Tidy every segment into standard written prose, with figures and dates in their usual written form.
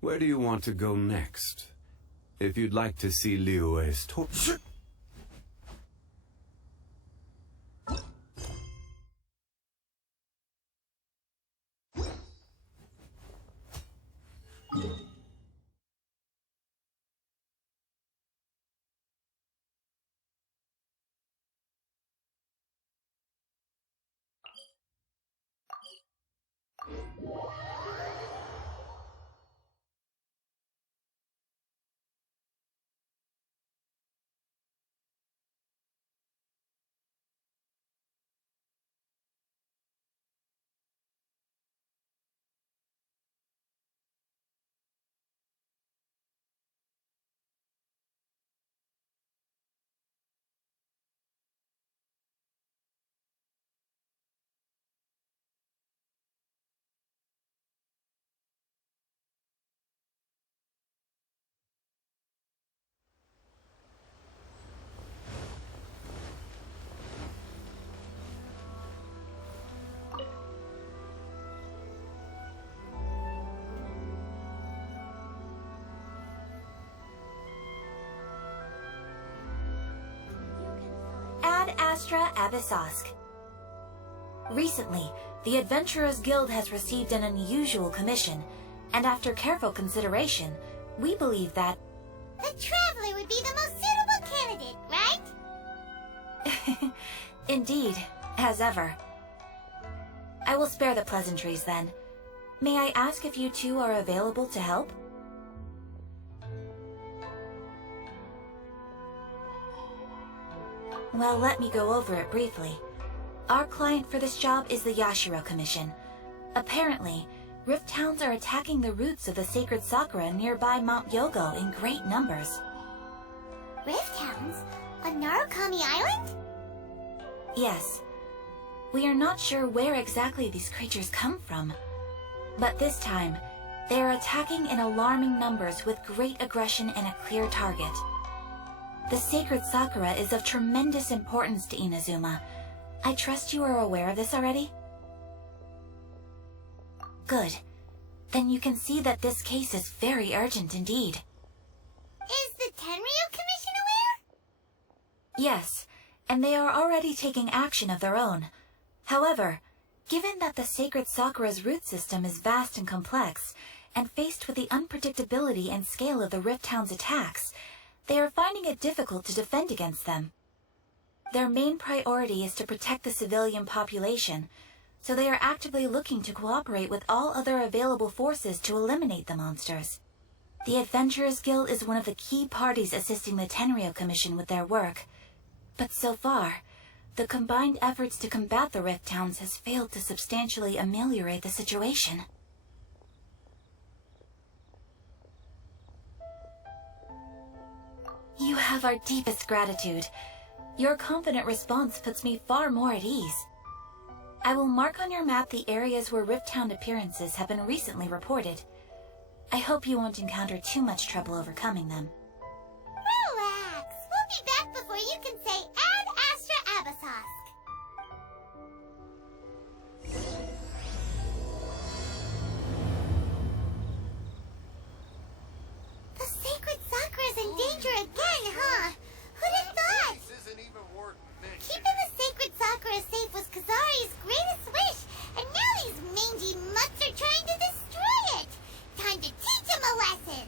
Where do you want to go next? If you'd like to see Liyue's torture... Ad Astra Abyssosque. Recently, the Adventurers Guild has received an unusual commission, and after careful consideration, we believe that... The Traveler would be the most suitable candidate, right? Indeed, as ever. I will spare the pleasantries then. May I ask if you two are available to help? Well, let me go over it briefly. Our client for this job is the Yashiro Commission. Apparently, Rift Towns are attacking the roots of the sacred Sakura nearby Mount Yogo in great numbers. Rift Towns? On Narukami Island? Yes. We are not sure where exactly these creatures come from. But this time, they are attacking in alarming numbers with great aggression and a clear target. The sacred Sakura is of tremendous importance to Inazuma. I trust you are aware of this already? Good. Then you can see that this case is very urgent indeed. Is the Tenryu Commission aware? Yes, and they are already taking action of their own. However, given that the sacred Sakura's root system is vast and complex, and faced with the unpredictability and scale of the Rift Town's attacks, they are finding it difficult to defend against them. Their main priority is to protect the civilian population, so they are actively looking to cooperate with all other available forces to eliminate the monsters. The Adventurers Guild is one of the key parties assisting the Tenryu Commission with their work, but so far, the combined efforts to combat the Rift Towns has failed to substantially ameliorate the situation. You have our deepest gratitude. Your confident response puts me far more at ease. I will mark on your map the areas where Rift Town appearances have been recently reported. I hope you won't encounter too much trouble overcoming them. Relax. We'll be back before you can say Ad Astra Abyssosque. The sacred Sakura's in danger again, huh? Who'd have thought? Keeping the sacred Sakura safe was Kazari's greatest wish, and now these mangy mutts are trying to destroy it! Time to teach him a lesson!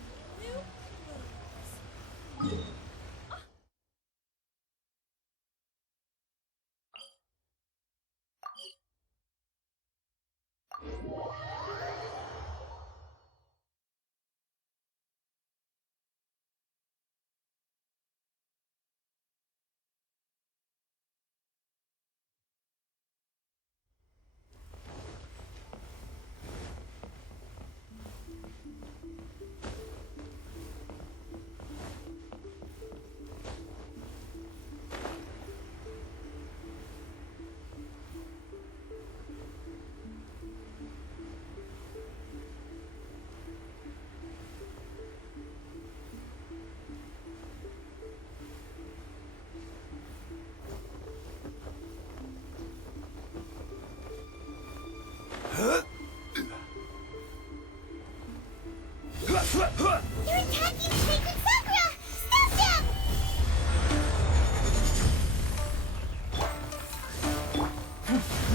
They're attacking the sacred Sakura! Stop them!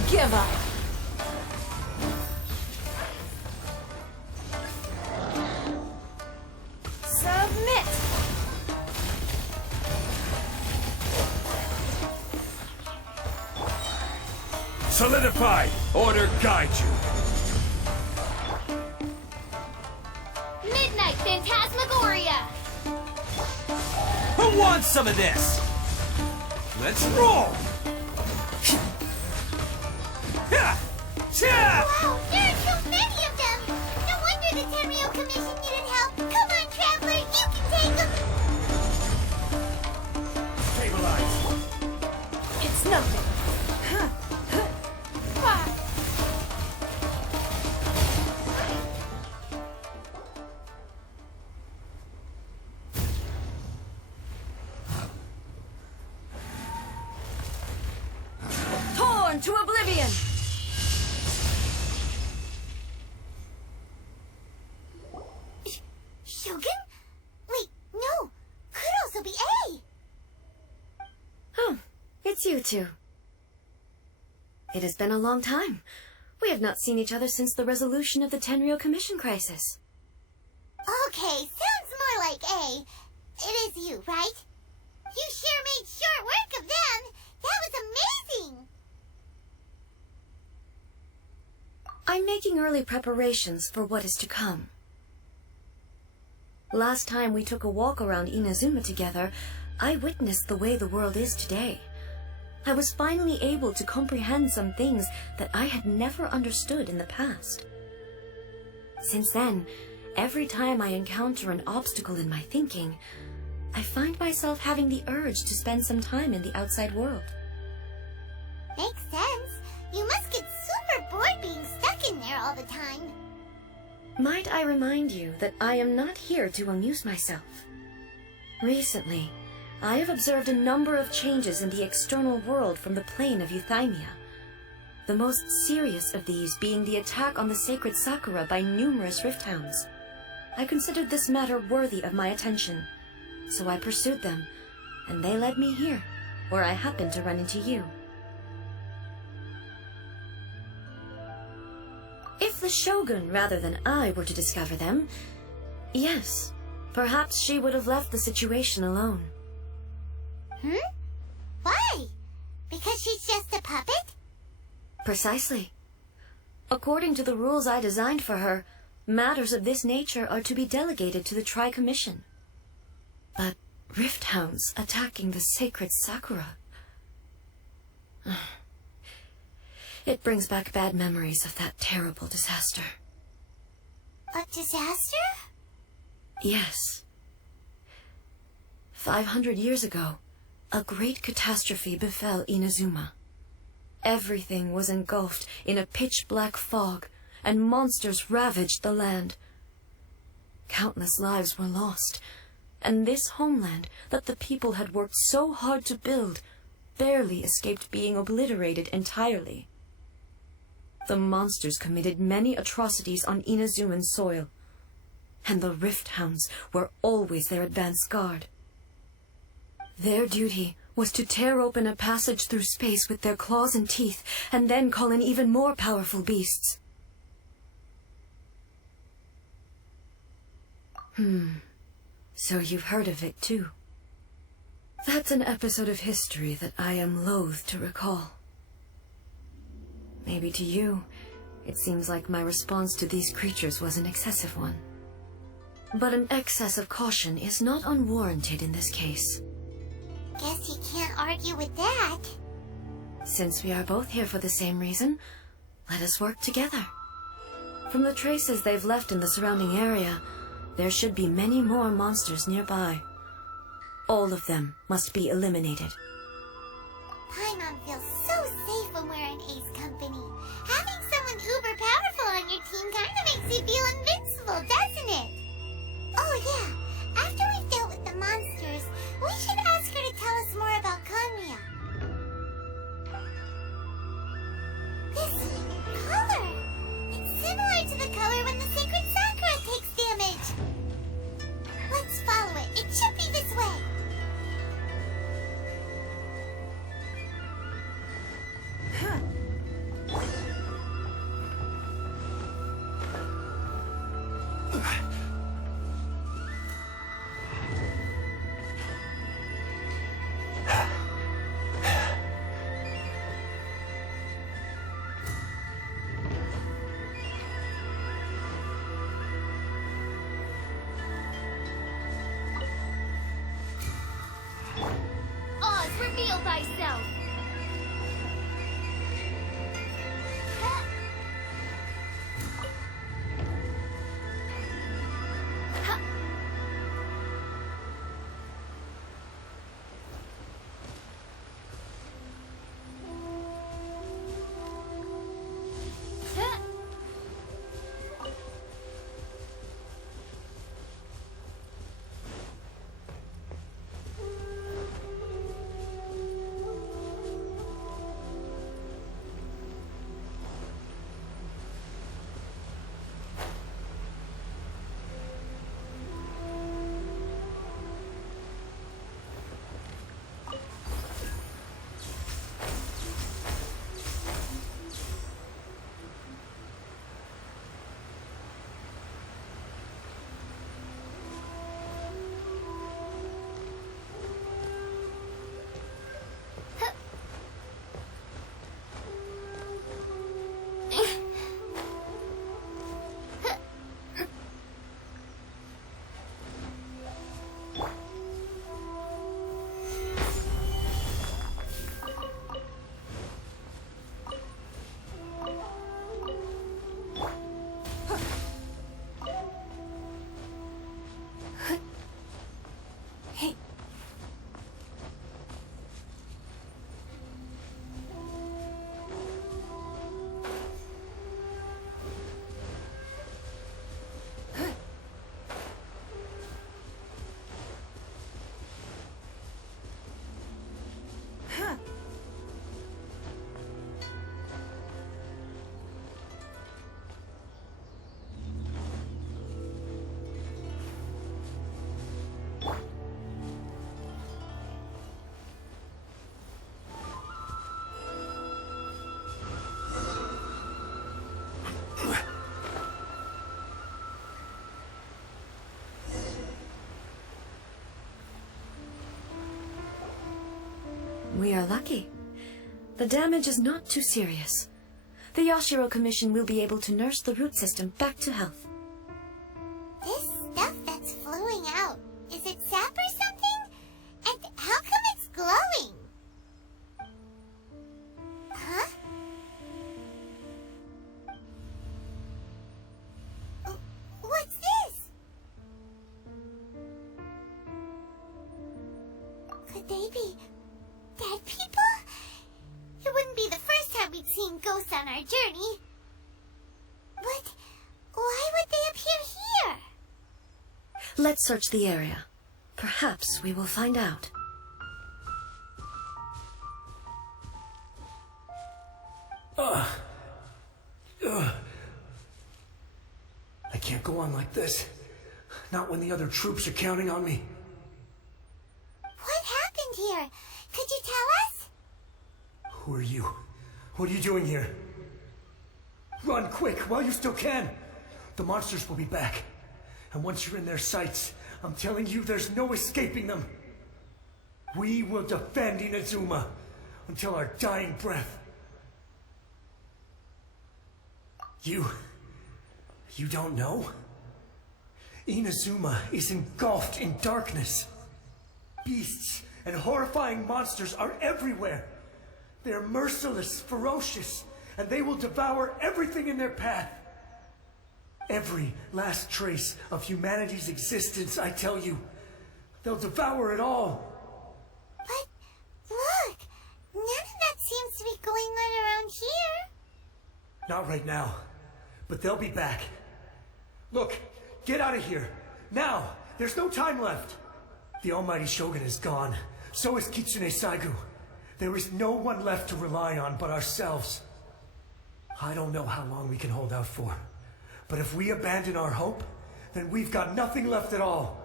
Give up! Submit! Solidified! Order guide you! Midnight Phantasmagoria! Who wants some of this? Let's roll! Wow, there are so many of them! No wonder the Tenryou Commission needed help! Come on, Traveler, you can take them! Stabilize! It's nothing. Torn to oblivion! Shogun? Wait, no! Could also be A! Oh, it's you two. It has been a long time. We have not seen each other since the resolution of the Tenryou Commission crisis. Okay, sounds more like A. It is you, right? You sure made short work of them! That was amazing! I'm making early preparations for what is to come. Last time we took a walk around Inazuma together, I witnessed the way the world is today. I was finally able to comprehend some things that I had never understood in the past. Since then, every time I encounter an obstacle in my thinking, I find myself having the urge to spend some time in the outside world. Makes sense. You must get super bored being stuck in there all the time. Might I remind you that I am not here to amuse myself. Recently, I have observed a number of changes in the external world from the plane of Euthymia. The most serious of these being the attack on the sacred Sakura by numerous rift hounds. I considered this matter worthy of my attention, so I pursued them, and they led me here, where I happened to run into you. If the Shogun rather than I were to discover them, yes, perhaps she would have left the situation alone. Why? Because she's just a puppet? Precisely. According to the rules I designed for her, matters of this nature are to be delegated to the Tri-Commission. But rift hounds attacking the sacred Sakura... It brings back bad memories of that terrible disaster. A disaster? Yes. 500 years ago, a great catastrophe befell Inazuma. Everything was engulfed in a pitch-black fog, and monsters ravaged the land. Countless lives were lost, and this homeland that the people had worked so hard to build barely escaped being obliterated entirely. The monsters committed many atrocities on Inazuman soil, and the rift hounds were always their advance guard. Their duty was to tear open a passage through space with their claws and teeth, and then call in even more powerful beasts. So you've heard of it too. That's an episode of history that I am loath to recall. Maybe to you, it seems like my response to these creatures was an excessive one. But an excess of caution is not unwarranted in this case. Guess you can't argue with that. Since we are both here for the same reason, let us work together. From the traces they've left in the surrounding area, there should be many more monsters nearby. All of them must be eliminated. Paimon feels so safe when we're in Ace Company. Having someone uber powerful on your team kinda makes you feel invincible, doesn't it? Oh yeah, after we've dealt with the monsters, we should ask her to tell us more about Kanya. This color! It's similar to the color when the sacred Sakura takes damage! thyself! We are lucky. The damage is not too serious. The Yashiro Commission will be able to nurse the root system back to health. This stuff that's flowing out, is it sap or something? And how come it's glowing? Huh? What's this? Could they be dead people? It wouldn't be the first time we'd seen ghosts on our journey. But why would they appear here? Let's search the area. Perhaps we will find out. I can't go on like this. Not when the other troops are counting on me. What happened here? Could you tell us? Who are you? What are you doing here? Run quick while you still can. The monsters will be back. And once you're in their sights, I'm telling you there's no escaping them. We will defend Inazuma until our dying breath. You don't know? Inazuma is engulfed in darkness. Beasts and horrifying monsters are everywhere. They're merciless, ferocious, and they will devour everything in their path. Every last trace of humanity's existence, I tell you. They'll devour it all. But look, none of that seems to be going on around here. Not right now, but they'll be back. Look, get out of here. Now! There's no time left! The almighty Shogun is gone. So is Kitsune Saigu. There is no one left to rely on but ourselves. I don't know how long we can hold out for. But if we abandon our hope, then we've got nothing left at all.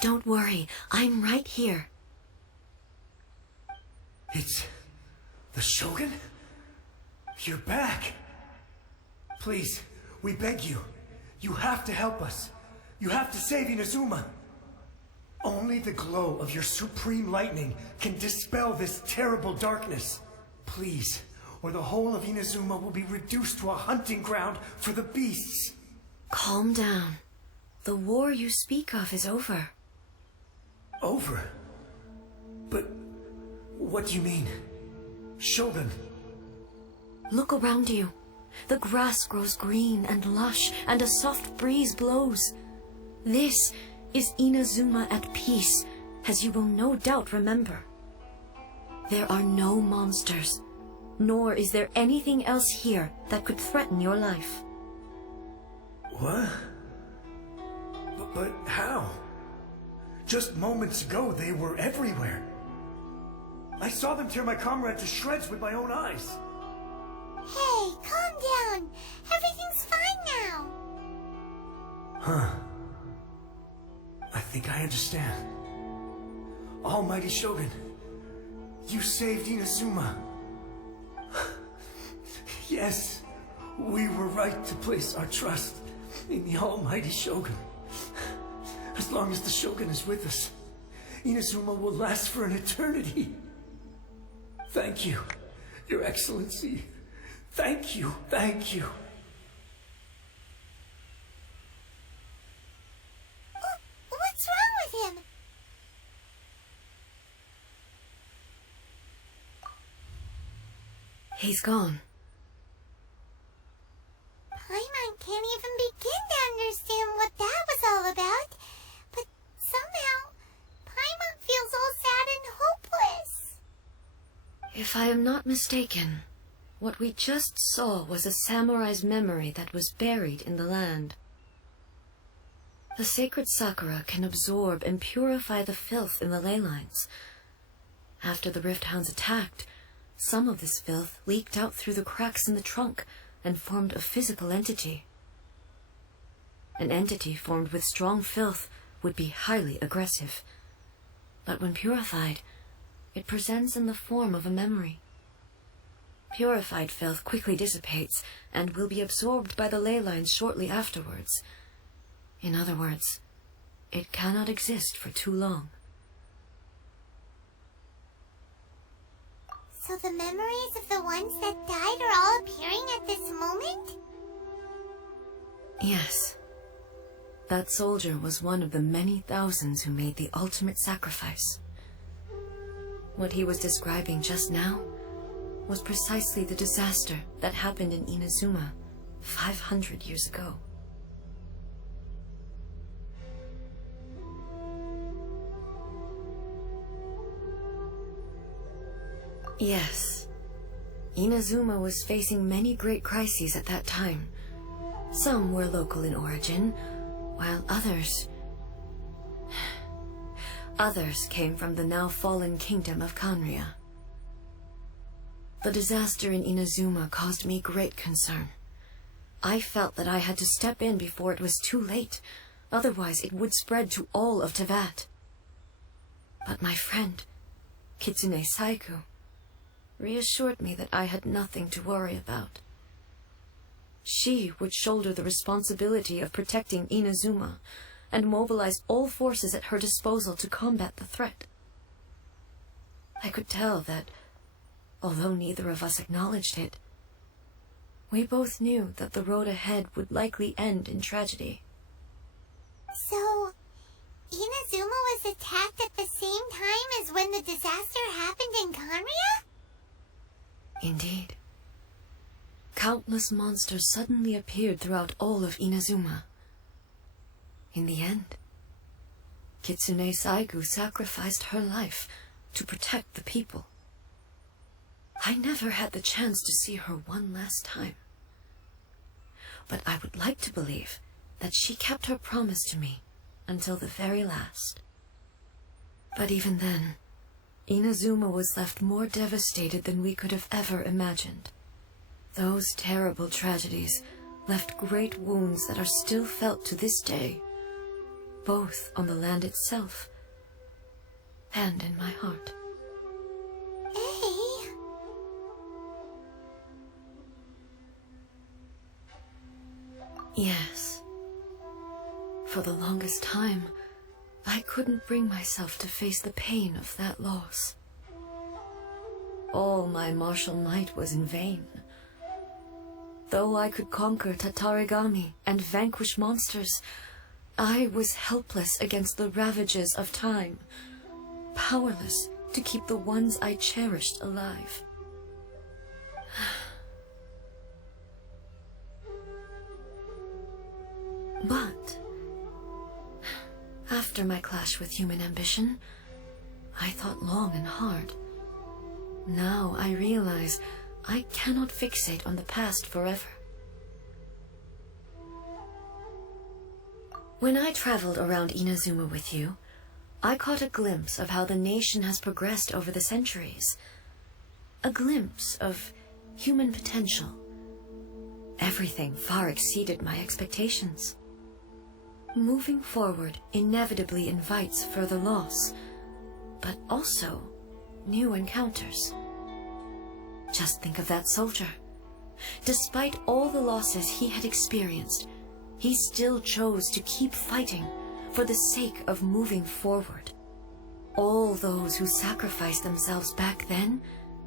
Don't worry, I'm right here. It's the Shogun? You're back. Please, we beg you. You have to help us. You have to save Inazuma. Only the glow of your supreme lightning can dispel this terrible darkness. Please, or the whole of Inazuma will be reduced to a hunting ground for the beasts. Calm down. The war you speak of is over. Over? But What do you mean? Shogun? Look around you. The grass grows green and lush, and a soft breeze blows. This is Inazuma at peace, as you will no doubt remember. There are no monsters, nor is there anything else here that could threaten your life. What? But how? Just moments ago, they were everywhere. I saw them tear my comrade to shreds with my own eyes. Hey, calm down. Everything's fine now. Huh. I think I understand. Almighty Shogun, you saved Inazuma. Yes, we were right to place our trust in the Almighty Shogun. As long as the Shogun is with us, Inazuma will last for an eternity. Thank you, Your Excellency. Thank you, thank you. What's wrong with him? He's gone. Paimon can't even begin to understand what that was all about. But somehow, Paimon feels all sad and hopeless. If I am not mistaken, what we just saw was a samurai's memory that was buried in the land. The sacred Sakura can absorb and purify the filth in the ley lines. After the Rift Hounds attacked, some of this filth leaked out through the cracks in the trunk and formed a physical entity. An entity formed with strong filth would be highly aggressive. But when purified, it presents in the form of a memory. Purified filth quickly dissipates and will be absorbed by the ley lines shortly afterwards. In other words, it cannot exist for too long. So the memories of the ones that died are all appearing at this moment? Yes. That soldier was one of the many thousands who made the ultimate sacrifice. What he was describing just now was precisely the disaster that happened in Inazuma 500 years ago. Yes. Inazuma was facing many great crises at that time. Some were local in origin, while others came from the now fallen kingdom of Kanria. The disaster in Inazuma caused me great concern. I felt that I had to step in before it was too late, otherwise it would spread to all of Teyvat. But my friend, Kitsune Saiku, reassured me that I had nothing to worry about. She would shoulder the responsibility of protecting Inazuma and mobilize all forces at her disposal to combat the threat. I could tell that, although neither of us acknowledged it, we both knew that the road ahead would likely end in tragedy. So, Inazuma was attacked at the same time as when the disaster happened in Kanria? Indeed. Countless monsters suddenly appeared throughout all of Inazuma. In the end, Kitsune Saigu sacrificed her life to protect the people. I never had the chance to see her one last time. But I would like to believe that she kept her promise to me until the very last. But even then, Inazuma was left more devastated than we could have ever imagined. Those terrible tragedies left great wounds that are still felt to this day, both on the land itself and in my heart. Hey. Yes. For the longest time, I couldn't bring myself to face the pain of that loss. All my martial might was in vain. Though I could conquer Tatarigami and vanquish monsters, I was helpless against the ravages of time, powerless to keep the ones I cherished alive. But after my clash with human ambition, I thought long and hard. Now I realize I cannot fixate on the past forever. When I traveled around Inazuma with you, I caught a glimpse of how the nation has progressed over the centuries. A glimpse of human potential. Everything far exceeded my expectations. Moving forward inevitably invites further loss, but also new encounters. Just think of that soldier. Despite all the losses he had experienced, he still chose to keep fighting for the sake of moving forward. All those who sacrificed themselves back then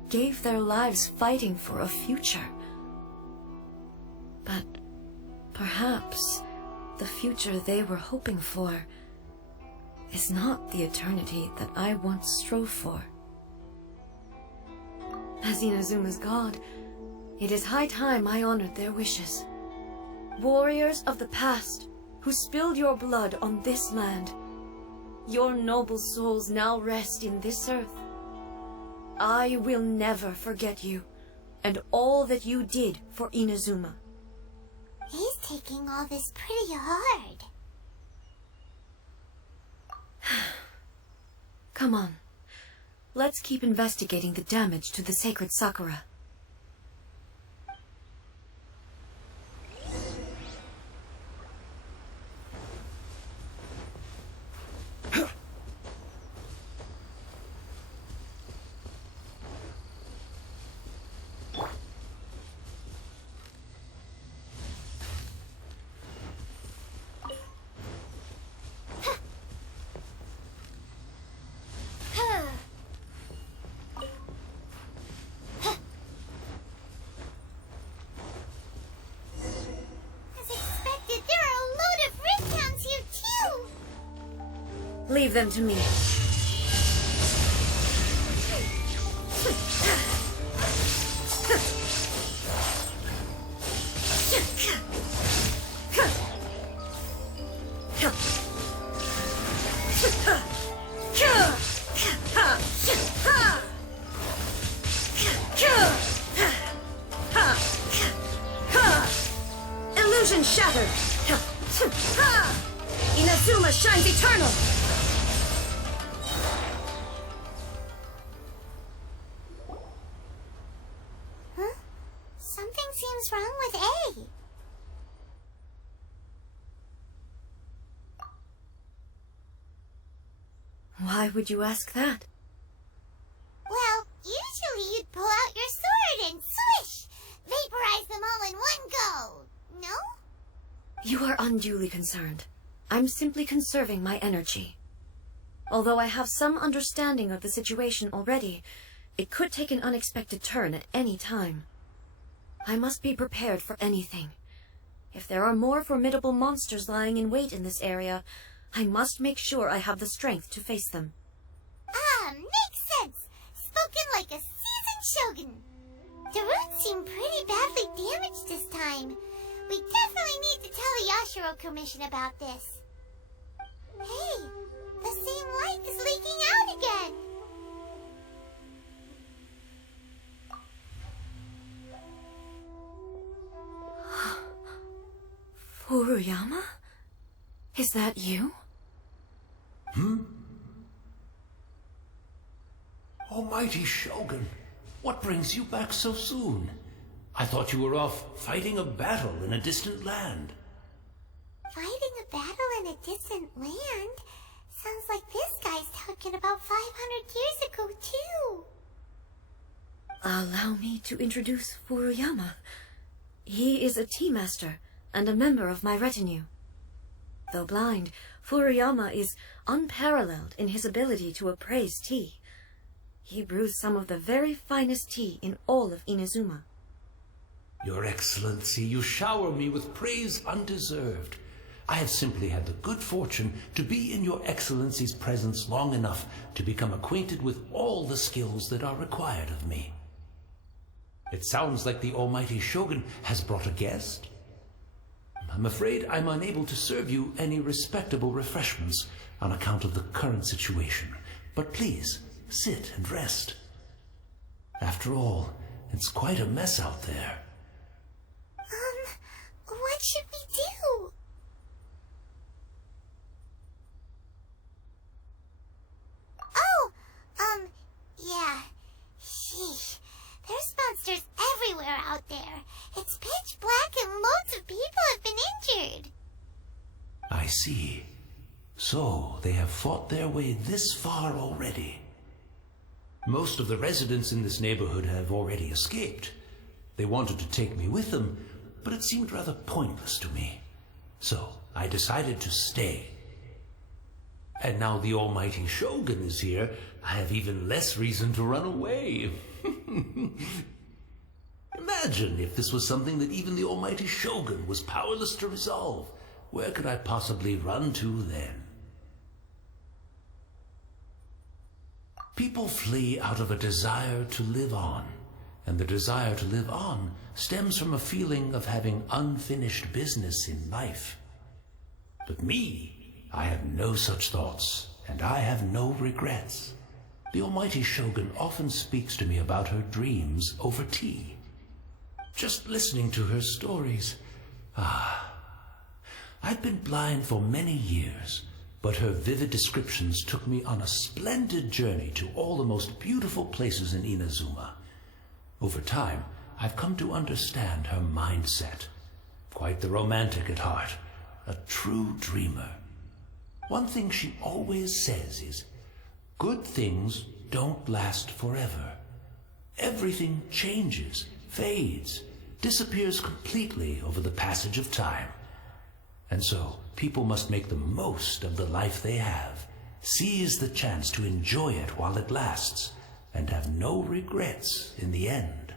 gave their lives fighting for a future. But perhaps the future they were hoping for is not the eternity that I once strove for. As Inazuma's god, it is high time I honored their wishes. Warriors of the past, who spilled your blood on this land, your noble souls now rest in this earth. I will never forget you, and all that you did for Inazuma. He's taking all this pretty hard. Come on. Let's keep investigating the damage to the sacred Sakura. Leave them to me. Illusion shattered. Inazuma shines eternal. Something seems wrong with A. Why would you ask that? Well, usually you'd pull out your sword and swish! Vaporize them all in one go! No? You are unduly concerned. I'm simply conserving my energy. Although I have some understanding of the situation already, it could take an unexpected turn at any time. I must be prepared for anything. If there are more formidable monsters lying in wait in this area, I must make sure I have the strength to face them. Ah, makes sense! Spoken like a seasoned shogun. The roots seem pretty badly damaged this time. We definitely need to tell the Yashiro Commission about this. Hey, the same light is leaking out again! Furuyama? Is that you? Almighty Shogun, what brings you back so soon? I thought you were off fighting a battle in a distant land. Fighting a battle in a distant land? Sounds like this guy's talking about 500 years ago, too. Allow me to introduce Furuyama. He is a tea master and a member of my retinue. Though blind, Furuyama is unparalleled in his ability to appraise tea. He brews some of the very finest tea in all of Inazuma. Your Excellency, you shower me with praise undeserved. I have simply had the good fortune to be in your Excellency's presence long enough to become acquainted with all the skills that are required of me. It sounds like the almighty Shogun has brought a guest. I'm afraid I'm unable to serve you any respectable refreshments on account of the current situation, but please sit and rest. After all, it's quite a mess out there. What should we do? Oh, yeah. Sheesh. There's monsters everywhere out there. It's pitch black and loads of people have been injured. I see. So, they have fought their way this far already. Most of the residents in this neighborhood have already escaped. They wanted to take me with them, but it seemed rather pointless to me. So, I decided to stay. And now the almighty Shogun is here, I have even less reason to run away. Imagine if this was something that even the almighty Shogun was powerless to resolve. Where could I possibly run to then? People flee out of a desire to live on, and the desire to live on stems from a feeling of having unfinished business in life. But me, I have no such thoughts, and I have no regrets. The almighty Shogun often speaks to me about her dreams over tea. Just listening to her stories. I've been blind for many years, but her vivid descriptions took me on a splendid journey to all the most beautiful places in Inazuma. Over time, I've come to understand her mindset. Quite the romantic at heart, a true dreamer. One thing she always says is, good things don't last forever. Everything changes, fades, disappears completely over the passage of time. And so, people must make the most of the life they have, seize the chance to enjoy it while it lasts, and have no regrets in the end.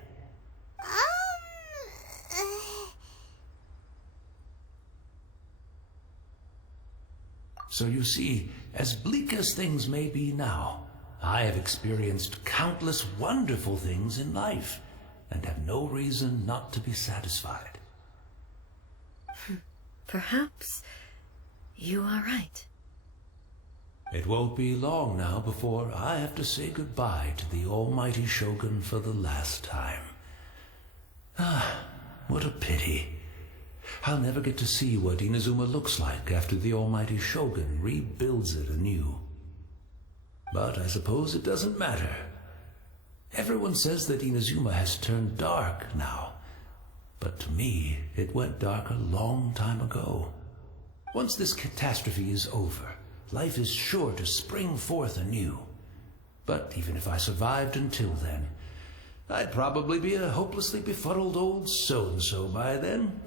So you see, as bleak as things may be now, I have experienced countless wonderful things in life, and have no reason not to be satisfied. Perhaps you are right. It won't be long now before I have to say goodbye to the almighty Shogun for the last time. What a pity. I'll never get to see what Inazuma looks like after the almighty Shogun rebuilds it anew. But I suppose it doesn't matter. Everyone says that Inazuma has turned dark now. But to me, it went dark a long time ago. Once this catastrophe is over, life is sure to spring forth anew. But even if I survived until then, I'd probably be a hopelessly befuddled old so-and-so by then.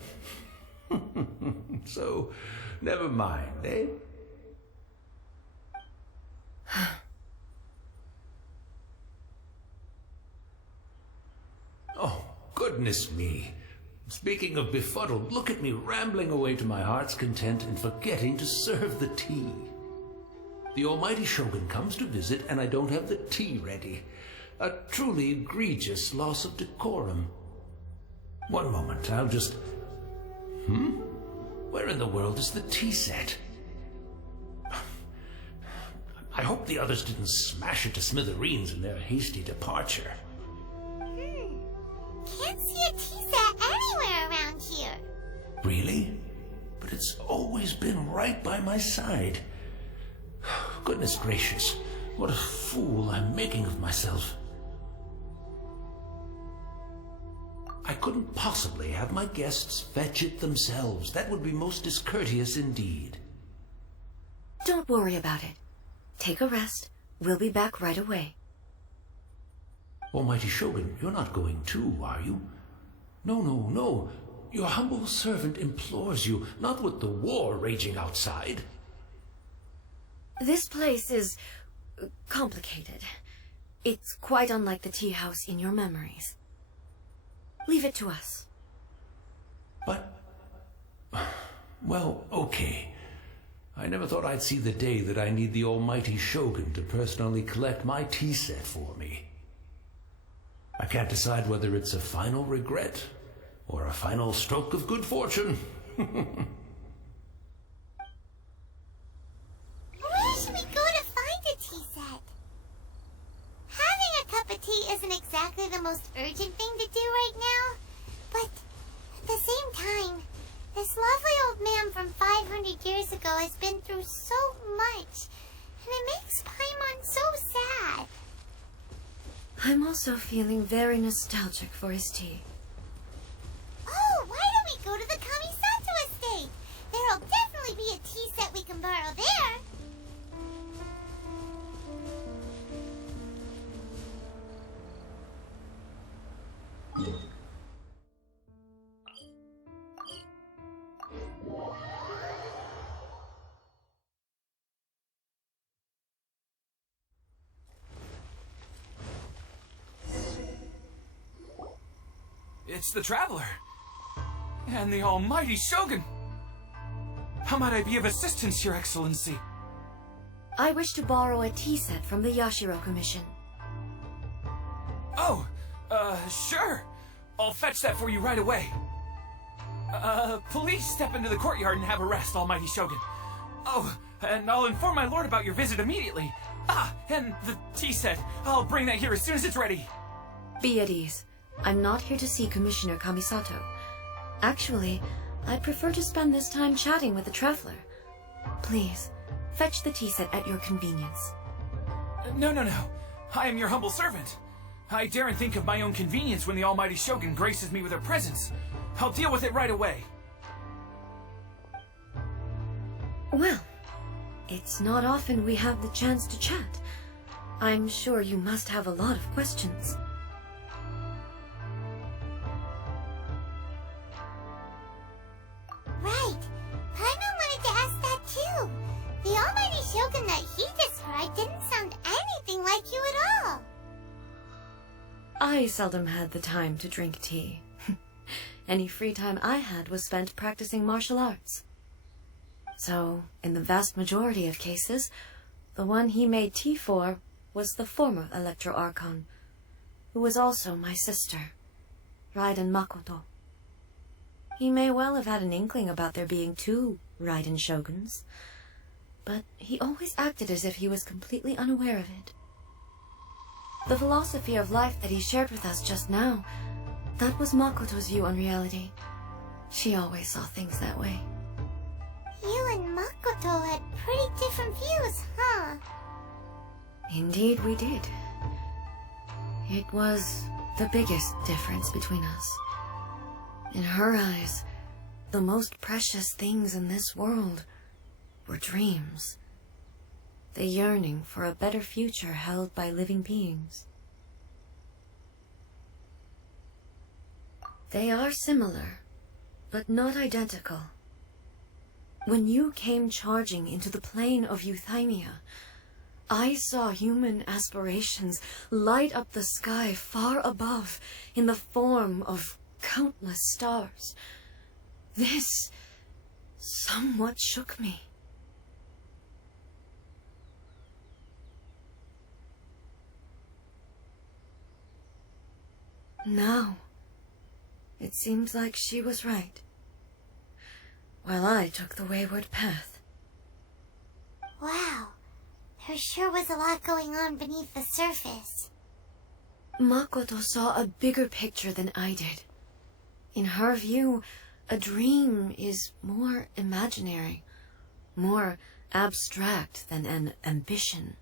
So, never mind, eh? Oh, goodness me. Speaking of befuddled, look at me rambling away to my heart's content and forgetting to serve the tea. The almighty Shogun comes to visit and I don't have the tea ready. A truly egregious loss of decorum. One moment, I'll just... Where in the world is the tea set? I hope the others didn't smash it to smithereens in their hasty departure. Can't see a tea set anywhere around here. Really? But it's always been right by my side. Goodness gracious, what a fool I'm making of myself. I couldn't possibly have my guests fetch it themselves. That would be most discourteous indeed. Don't worry about it. Take a rest. We'll be back right away. Almighty Shogun, you're not going too, are you? No. Your humble servant implores you, not with the war raging outside. This place is complicated. It's quite unlike the tea house in your memories. Leave it to us. But... Well, okay. I never thought I'd see the day that I need the almighty Shogun to personally collect my tea set for me. I can't decide whether it's a final regret or a final stroke of good fortune. Where should we go to find a tea set? Having a cup of tea isn't exactly the most urgent thing to do right now, but at the same time, this lovely old man from 500 years ago has been through so much, and it makes Paimon so sad. I'm also feeling very nostalgic for his tea. Oh, why don't we go to the Kamisato estate? There'll definitely be a tea set we can borrow there. It's the Traveler. And the almighty Shogun. How might I be of assistance, Your Excellency? I wish to borrow a tea set from the Yashiro Commission. Oh, sure. I'll fetch that for you right away. Please step into the courtyard and have a rest, almighty Shogun. Oh, and I'll inform my lord about your visit immediately. Ah, and the tea set. I'll bring that here as soon as it's ready. Be at ease. I'm not here to see Commissioner Kamisato. Actually, I prefer to spend this time chatting with the Traveler. Please, fetch the tea set at your convenience. No. I am your humble servant. I daren't think of my own convenience when the almighty Shogun graces me with her presence. I'll deal with it right away. Well, it's not often we have the chance to chat. I'm sure you must have a lot of questions. Right. Paimon wanted to ask that too. The almighty Shogun that he described didn't sound anything like you at all. I seldom had the time to drink tea. Any free time I had was spent practicing martial arts. So, in the vast majority of cases, the one he made tea for was the former Electro Archon, who was also my sister, Raiden Makoto. He may well have had an inkling about there being two Raiden Shoguns, but he always acted as if he was completely unaware of it. The philosophy of life that he shared with us just now, that was Makoto's view on reality. She always saw things that way. You and Makoto had pretty different views, huh? Indeed we did. It was the biggest difference between us. In her eyes, the most precious things in this world were dreams. The yearning for a better future held by living beings. They are similar, but not identical. When you came charging into the plane of Euthymia, I saw human aspirations light up the sky far above in the form of countless stars. This somewhat shook me. Now, it seems like she was right, while I took the wayward path. Wow. There sure was a lot going on beneath the surface. Makoto saw a bigger picture than I did. In her view, a dream is more imaginary, more abstract than an ambition.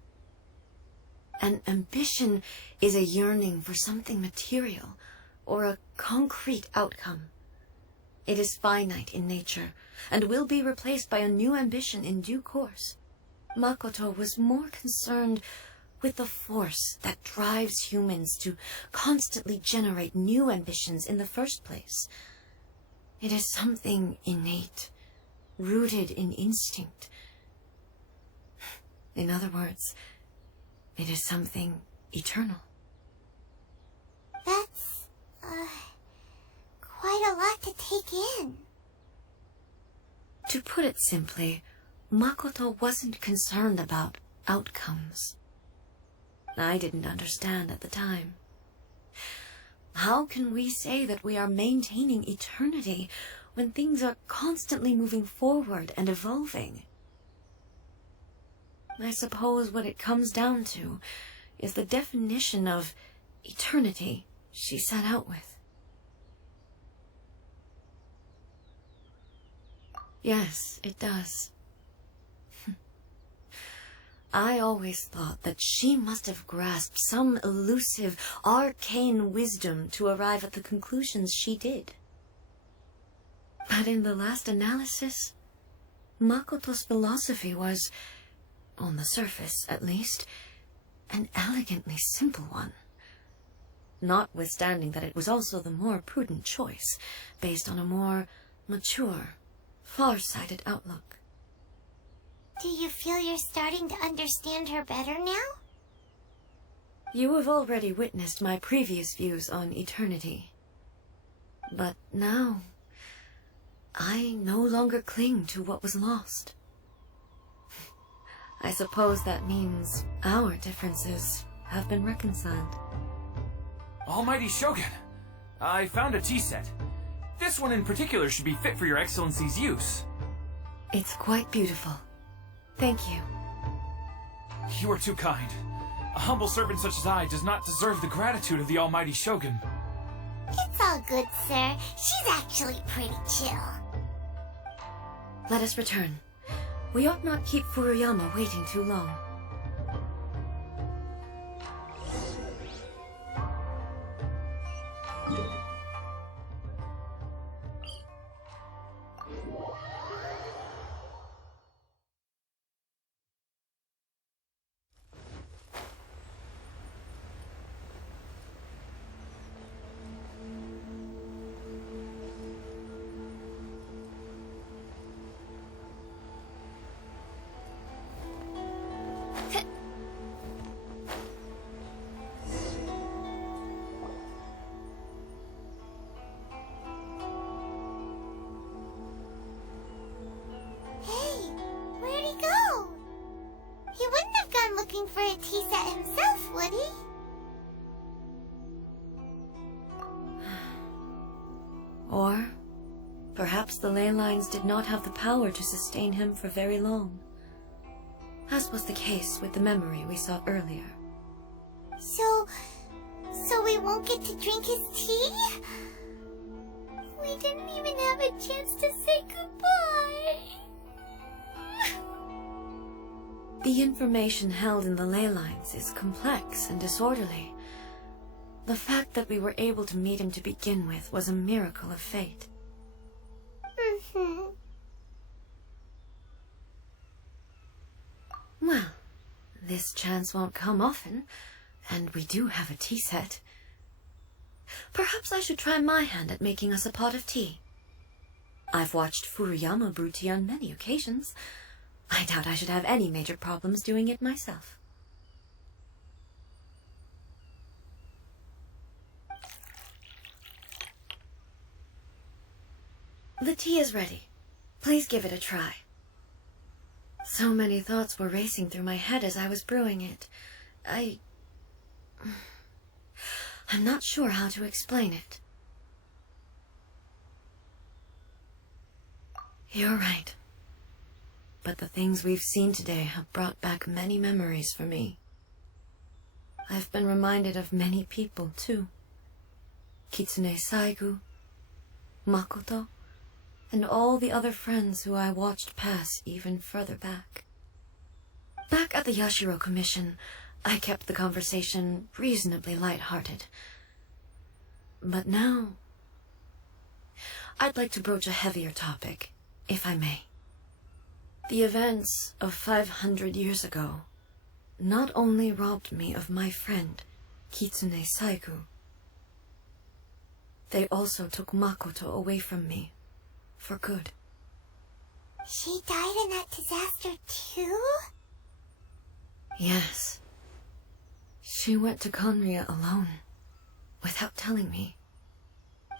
An ambition is a yearning for something material, or a concrete outcome. It is finite in nature, and will be replaced by a new ambition in due course. Makoto was more concerned with the force that drives humans to constantly generate new ambitions in the first place. It is something innate, rooted in instinct. In other words, it is something eternal. That's, quite a lot to take in. To put it simply, Makoto wasn't concerned about outcomes. I didn't understand at the time. How can we say that we are maintaining eternity when things are constantly moving forward and evolving? I suppose what it comes down to is the definition of eternity she set out with. Yes, it does. I always thought that she must have grasped some elusive, arcane wisdom to arrive at the conclusions she did. But in the last analysis, Makoto's philosophy was, on the surface at least, an elegantly simple one. Notwithstanding that it was also the more prudent choice, based on a more mature, far-sighted outlook. Do you feel you're starting to understand her better now? You have already witnessed my previous views on eternity. But now, I no longer cling to what was lost. I suppose that means our differences have been reconciled. Almighty Shogun, I found a tea set. This one in particular should be fit for your Excellency's use. It's quite beautiful. Thank you. You are too kind. A humble servant such as I does not deserve the gratitude of the Almighty Shogun. It's all good, sir. She's actually pretty chill. Let us return. We ought not keep Furuyama waiting too long. For a tea set himself, would he? Or perhaps the ley lines did not have the power to sustain him for very long, as was the case with the memory we saw earlier. So we won't get to drink his tea? We didn't even have a chance to say goodbye. The information held in the ley lines is complex and disorderly. The fact that we were able to meet him to begin with was a miracle of fate. Well, this chance won't come often, and we do have a tea set. Perhaps I should try my hand at making us a pot of tea. I've watched Furuyama brew tea on many occasions. I doubt I should have any major problems doing it myself. The tea is ready. Please give it a try. So many thoughts were racing through my head as I was brewing it. I'm not sure how to explain it. You're right. But the things we've seen today have brought back many memories for me. I've been reminded of many people, too. Kitsune Saigu, Makoto, and all the other friends who I watched pass even further back. Back at the Yashiro Commission, I kept the conversation reasonably light-hearted. But now, I'd like to broach a heavier topic, if I may. The events of 500 years ago not only robbed me of my friend, Kitsune Saigu, they also took Makoto away from me, for good. She died in that disaster too? Yes. She went to Conria alone, without telling me.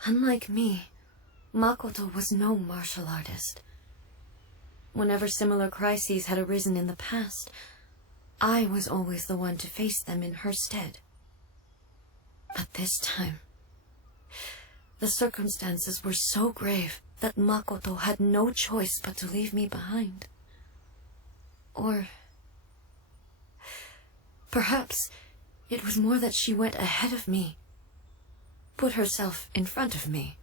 Unlike me, Makoto was no martial artist. whenever similar crises had arisen in the past, I was always the one to face them in her stead. But this time, the circumstances were so grave that Makoto had no choice but to leave me behind. Or perhaps it was more that she went ahead of me, put herself in front of me,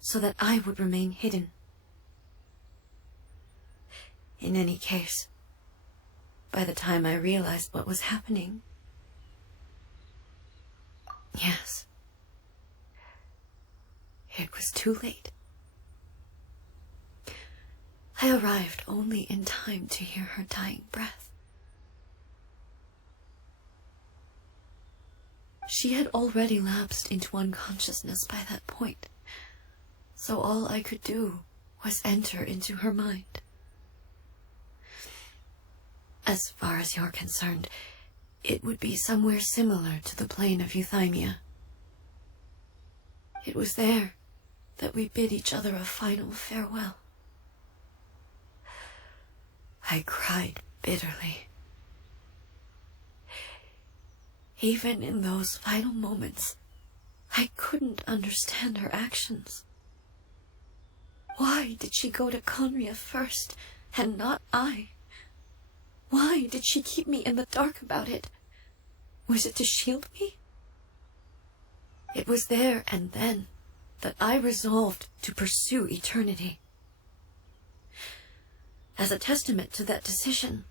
so that I would remain hidden. In any case, by the time I realized what was happening, yes, it was too late. I arrived only in time to hear her dying breath. She had already lapsed into unconsciousness by that point, so all I could do was enter into her mind. As far as you're concerned, it would be somewhere similar to the plane of Euthymia. It was there that we bid each other a final farewell. I cried bitterly. Even in those final moments, I couldn't understand her actions. Why did she go to Conria first, and not I? Why did she keep me in the dark about it? Was it to shield me? It was there and then that I resolved to pursue eternity. As a testament to that decision,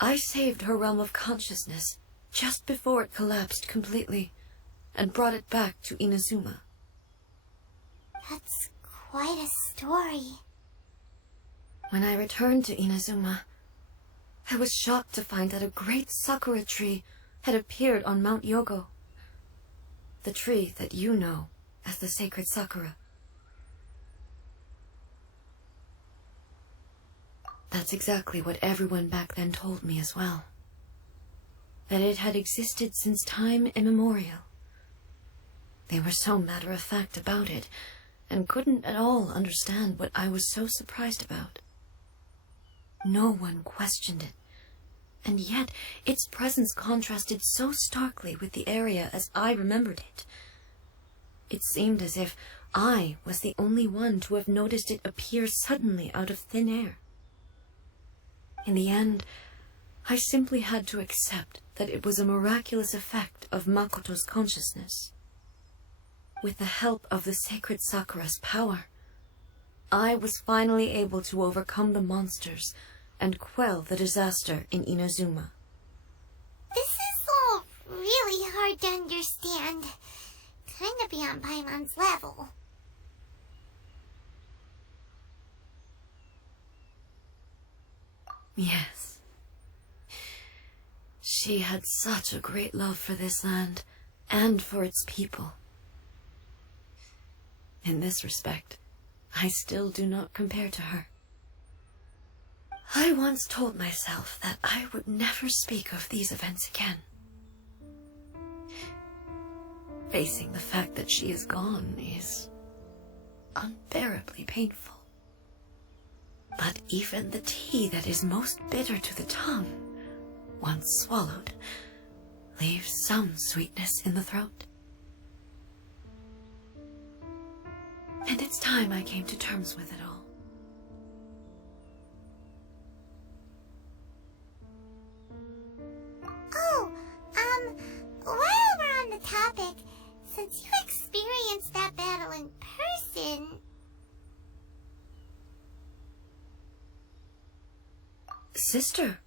I saved her realm of consciousness just before it collapsed completely and brought it back to Inazuma. That's quite a story. When I returned to Inazuma, I was shocked to find that a great Sakura tree had appeared on Mount Yogo, the tree that you know as the sacred Sakura. That's exactly what everyone back then told me as well. That it had existed since time immemorial. They were so matter-of-fact about it, and couldn't at all understand what I was so surprised about. No one questioned it, and yet its presence contrasted so starkly with the area as I remembered it. It seemed as if I was the only one to have noticed it appear suddenly out of thin air. In the end, I simply had to accept that it was a miraculous effect of Makoto's consciousness. With the help of the sacred Sakura's power, I was finally able to overcome the monsters and quell the disaster in Inazuma. This is all really hard to understand. Kinda beyond Paimon's level. Yes. She had such a great love for this land and for its people. In this respect, I still do not compare to her. I once told myself that I would never speak of these events again. Facing the fact that she is gone is unbearably painful. But even the tea that is most bitter to the tongue, once swallowed, leaves some sweetness in the throat. And it's time I came to terms with it all. Oh, while we're on the topic, since you experienced that battle in person... Sister?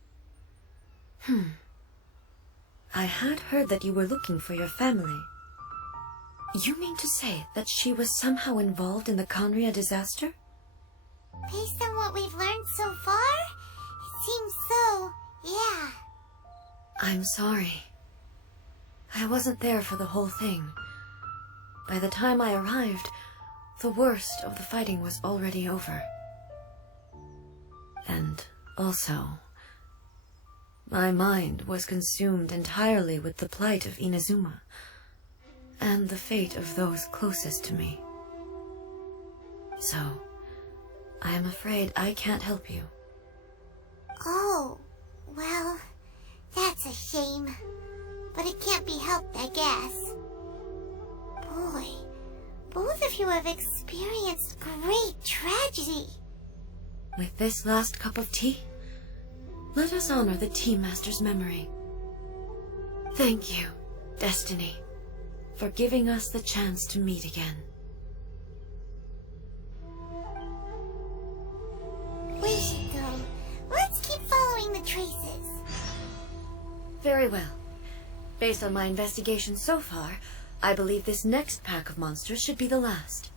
I had heard that you were looking for your family. You mean to say that she was somehow involved in the Conria disaster? Based on what we've learned so far, it seems so, yeah. I'm sorry. I wasn't there for the whole thing. By the time I arrived, the worst of the fighting was already over. And also, my mind was consumed entirely with the plight of Inazuma, and the fate of those closest to me. So, I am afraid I can't help you. it can't be helped, I guess. Boy, both of you have experienced great tragedy. With this last cup of tea, let us honor the Tea Master's memory. Thank you, Destiny, for giving us the chance to meet again. We should go. Let's keep following the traces. Very well. Based on my investigation so far, I believe this next pack of monsters should be the last.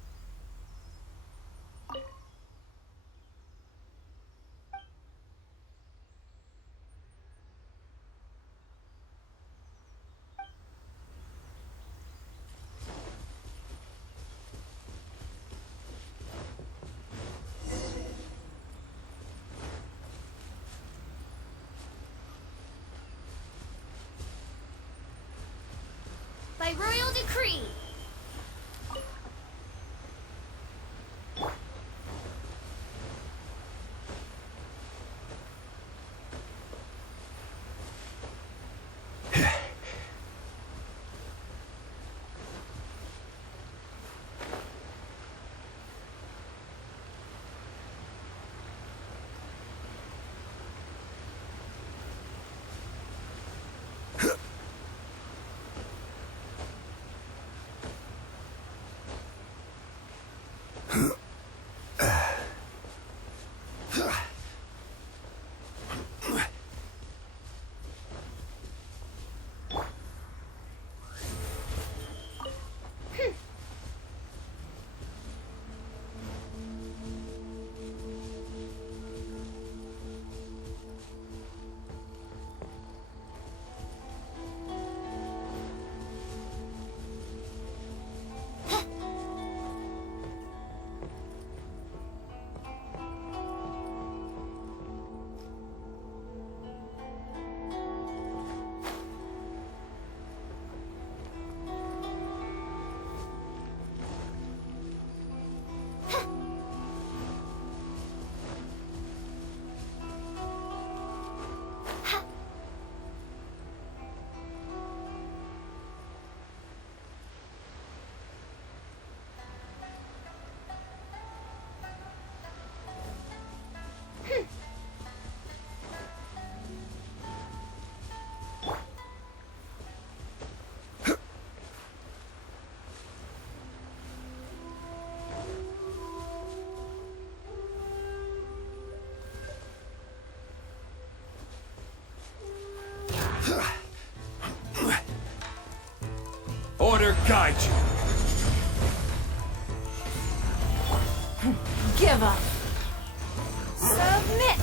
By royal decree. Order guide you. Give up. Submit.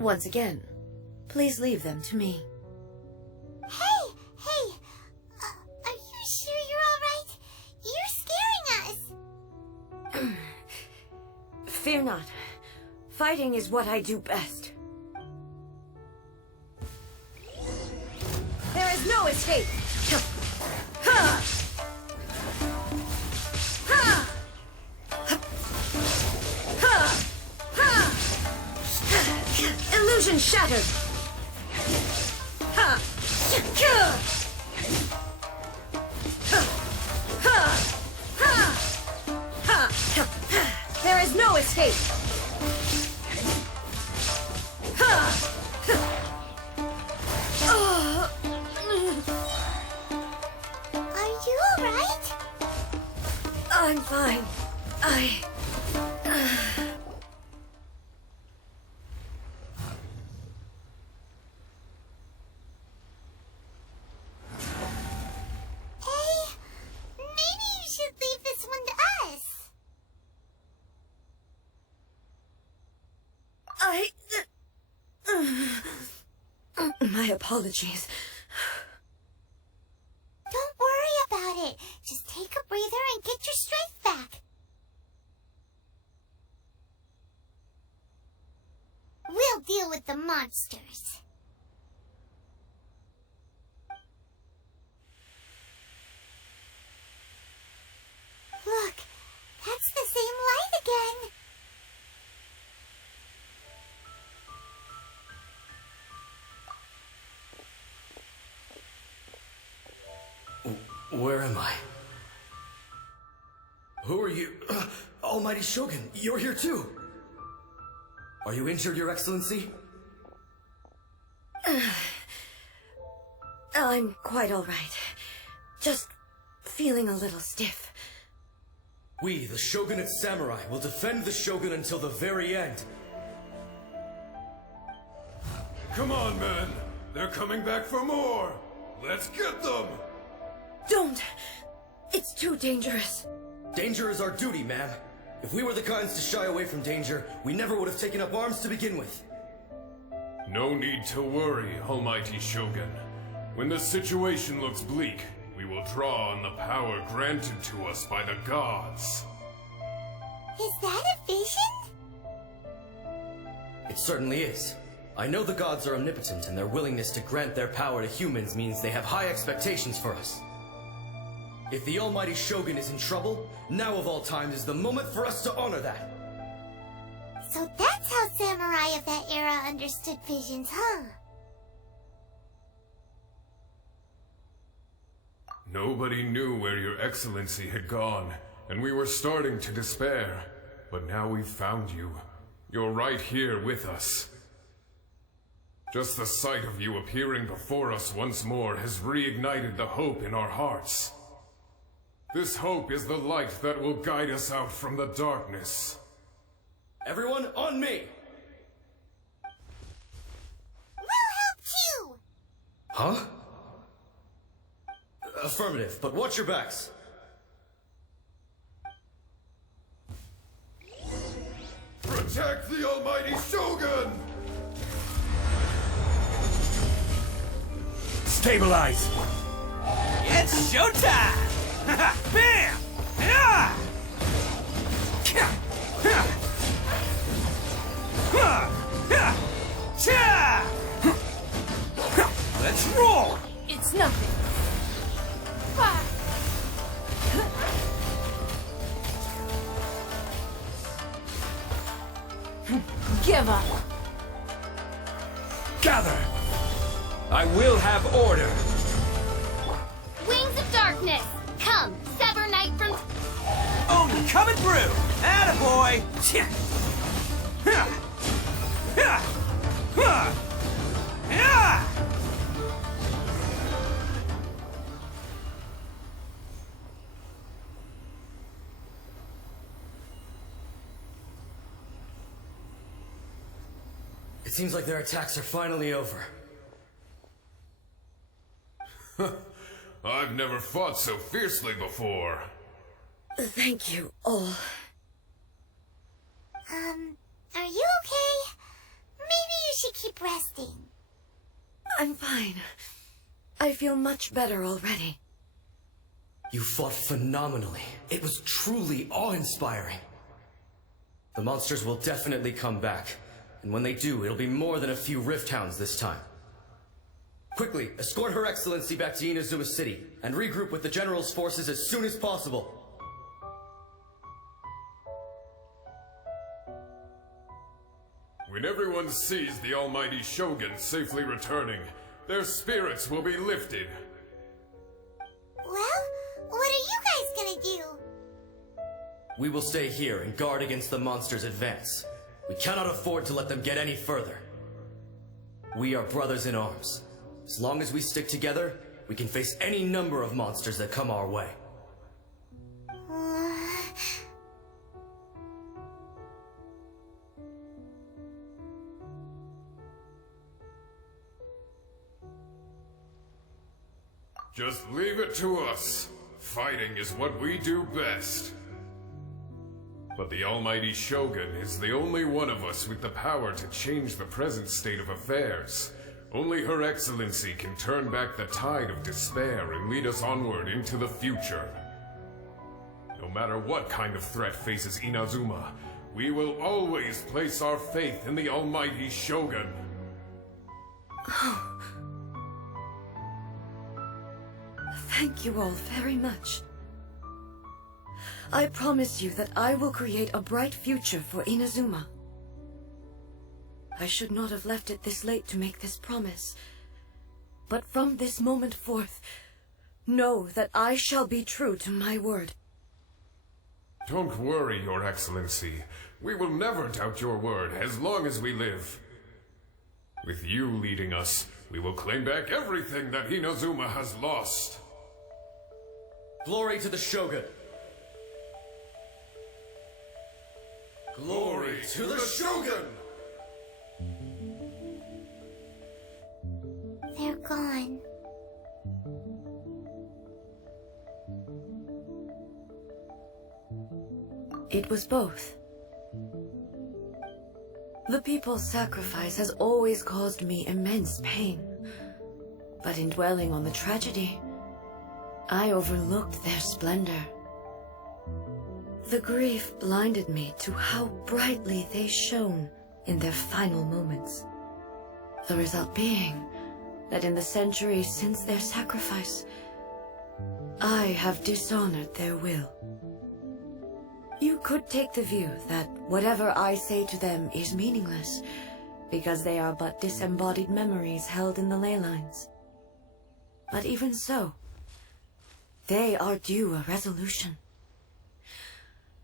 Once again, please leave them to me. Hey! Are you sure you're alright? You're scaring us! Fear not. Fighting is what I do best. There is no escape. shattered! Ha! Ha! Ha! Ha! Ha! There is no escape! Ha! Are you alright? I'm fine. Hey, maybe you should leave this one to us. My apologies. Don't worry about it. Just take a breather and get your strength back. We'll deal with the monsters. Look, that's the same light again. Where am I? Who are you? Almighty Shogun, you're here too! Are you injured, Your Excellency? I'm quite all right. Just feeling a little stiff. We, the Shogunate Samurai, will defend the Shogun until the very end. Come on, men. They're coming back for more. Let's get them. Don't! It's too dangerous. Danger is our duty, ma'am. If we were the kinds to shy away from danger, we never would have taken up arms to begin with. No need to worry, Almighty Shogun. When the situation looks bleak, we will draw on the power granted to us by the gods. Is that a vision? It certainly is. I know the gods are omnipotent, and their willingness to grant their power to humans means they have high expectations for us. If the Almighty Shogun is in trouble, now of all times is the moment for us to honor that. So that's how samurai of that era understood visions, huh? Nobody knew where Your Excellency had gone, and we were starting to despair. But now we've found you. You're right here with us. Just the sight of you appearing before us once more has reignited the hope in our hearts. This hope is the light that will guide us out from the darkness. Everyone, on me! We'll help too! Huh? Affirmative, but watch your backs. Protect the Almighty Shogun! Stabilize! It's showtime! Bam! Yeah! Let's roll! It's nothing. Give up. Gather! I will have order! Wings of darkness! Come, sever night from... Oni coming through! Attaboy! It seems like their attacks are finally over. I've never fought so fiercely before. Thank you all. Are you okay? Maybe you should keep resting. I'm fine. I feel much better already. You fought phenomenally. It was truly awe-inspiring. The monsters will definitely come back. And when they do, it'll be more than a few Rift Hounds this time. Quickly, escort Her Excellency back to Inazuma City, and regroup with the General's forces as soon as possible. When everyone anyone sees the almighty Shogun safely returning, their spirits will be lifted. Well, what are you guys gonna do? We will stay here and guard against the monster's advance. We cannot afford to let them get any further. We are brothers in arms. As long as we stick together, we can face any number of monsters that come our way. Just leave it to us. Fighting is what we do best. But the almighty Shogun is the only one of us with the power to change the present state of affairs. Only Her Excellency can turn back the tide of despair and lead us onward into the future. No matter what kind of threat faces Inazuma, we will always place our faith in the almighty Shogun. Thank you all very much. I promise you that I will create a bright future for Inazuma. I should not have left it this late to make this promise. But from this moment forth, know that I shall be true to my word. Don't worry, Your Excellency. We will never doubt your word as long as we live. With you leading us, we will claim back everything that Inazuma has lost. Glory to the Shogun! Glory to the Shogun! They're gone. It was both. The people's sacrifice has always caused me immense pain. But in dwelling on the tragedy, I overlooked their splendor. The grief blinded me to how brightly they shone in their final moments. The result being that in the centuries since their sacrifice, I have dishonored their will. You could take the view that whatever I say to them is meaningless, because they are but disembodied memories held in the ley lines. But even so, they are due a resolution.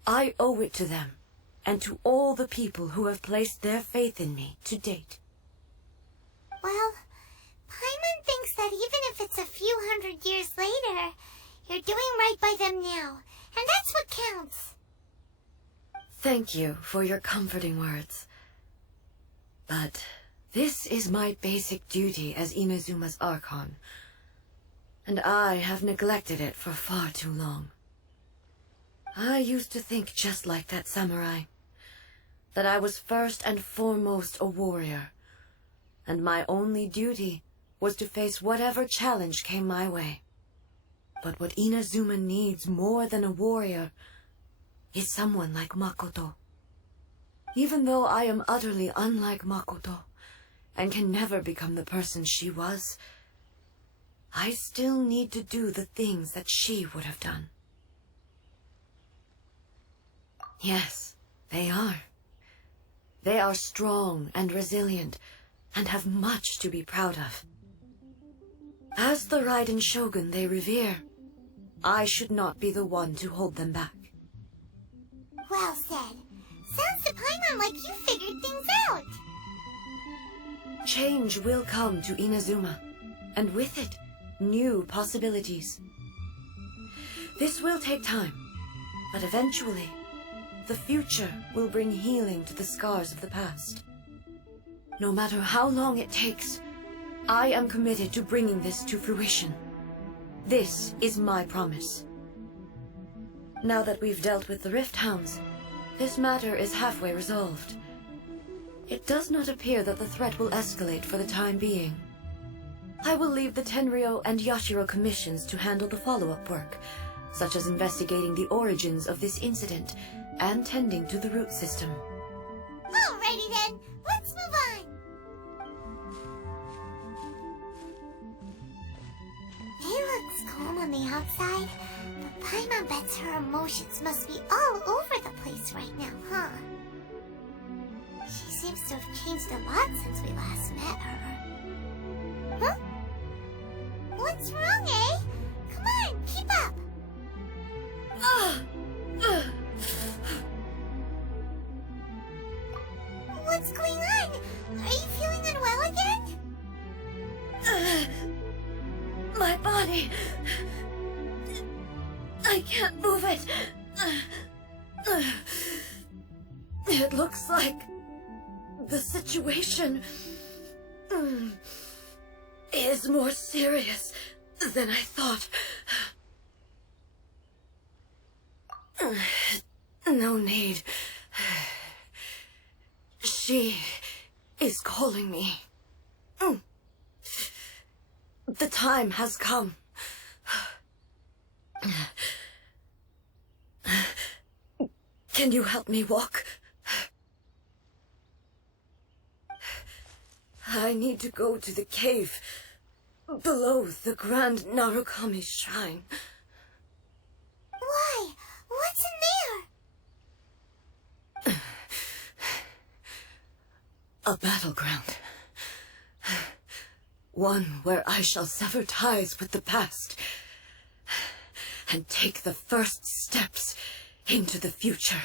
I owe it to them, and to all the people who have placed their faith in me to date. Well, Paimon thinks that even if it's a few hundred years later, you're doing right by them now, and that's what counts. Thank you for your comforting words. But this is my basic duty as Inazuma's Archon, and I have neglected it for far too long. I used to think just like that samurai, that I was first and foremost a warrior, and my only duty was to face whatever challenge came my way. But what Inazuma needs more than a warrior is someone like Makoto. Even though I am utterly unlike Makoto, and can never become the person she was, I still need to do the things that she would have done. Yes, they are. They are strong and resilient, and have much to be proud of. As the Raiden Shogun they revere, I should not be the one to hold them back. Well said. Sounds to Paimon like you figured things out. Change will come to Inazuma, and with it, new possibilities. This will take time, but eventually, the future will bring healing to the scars of the past. No matter how long it takes, I am committed to bringing this to fruition. This is my promise. Now that we've dealt with the Rift Hounds, this matter is halfway resolved. It does not appear that the threat will escalate for the time being. I will leave the Tenryo and Yashiro commissions to handle the follow-up work, such as investigating the origins of this incident and tending to the root system. Alrighty then, let's move on. It looks calm on the outside, but Paimon bets her emotions must be all over the place right now, huh? She's seems to have changed a lot since we last met her. Huh? What's wrong, eh? Come on, keep up! What's going on? Are you feeling unwell again? My body... I can't move it. It looks like the situation is more serious than I thought. No need. She is calling me. The time has come. Can you help me walk? I need to go to the cave below the Grand Narukami Shrine. Why? What's in there? A battleground. One where I shall sever ties with the past and take the first steps into the future.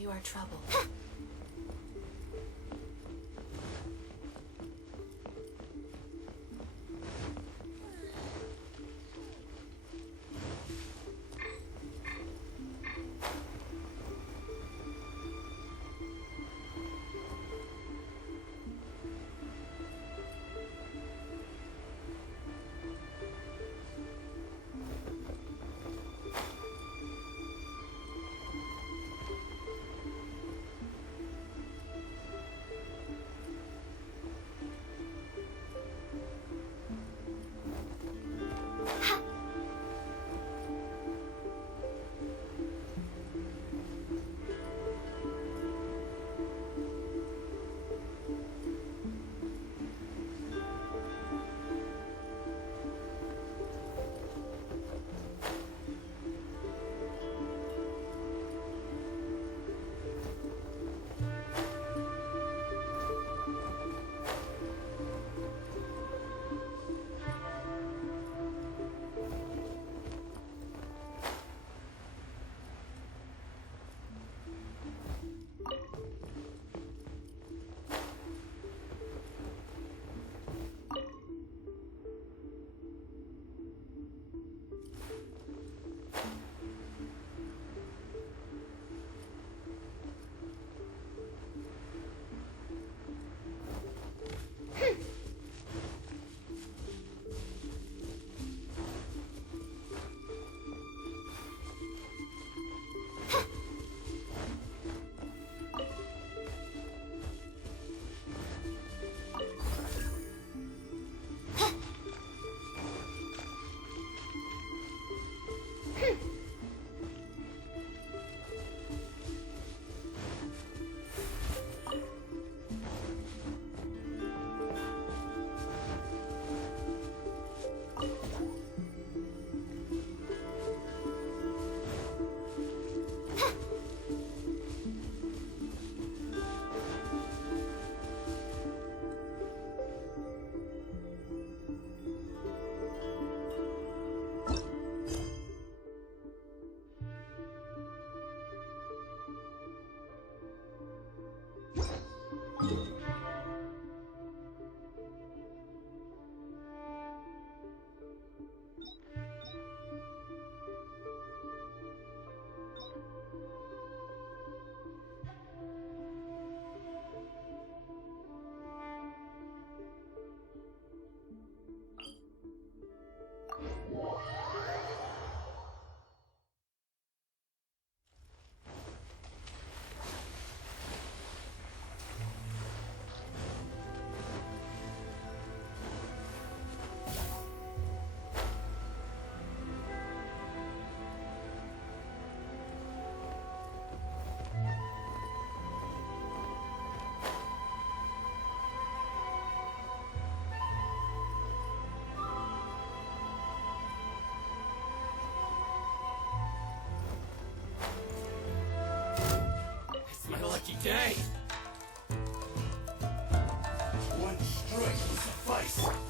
you are troubled. lucky day! One strike will suffice.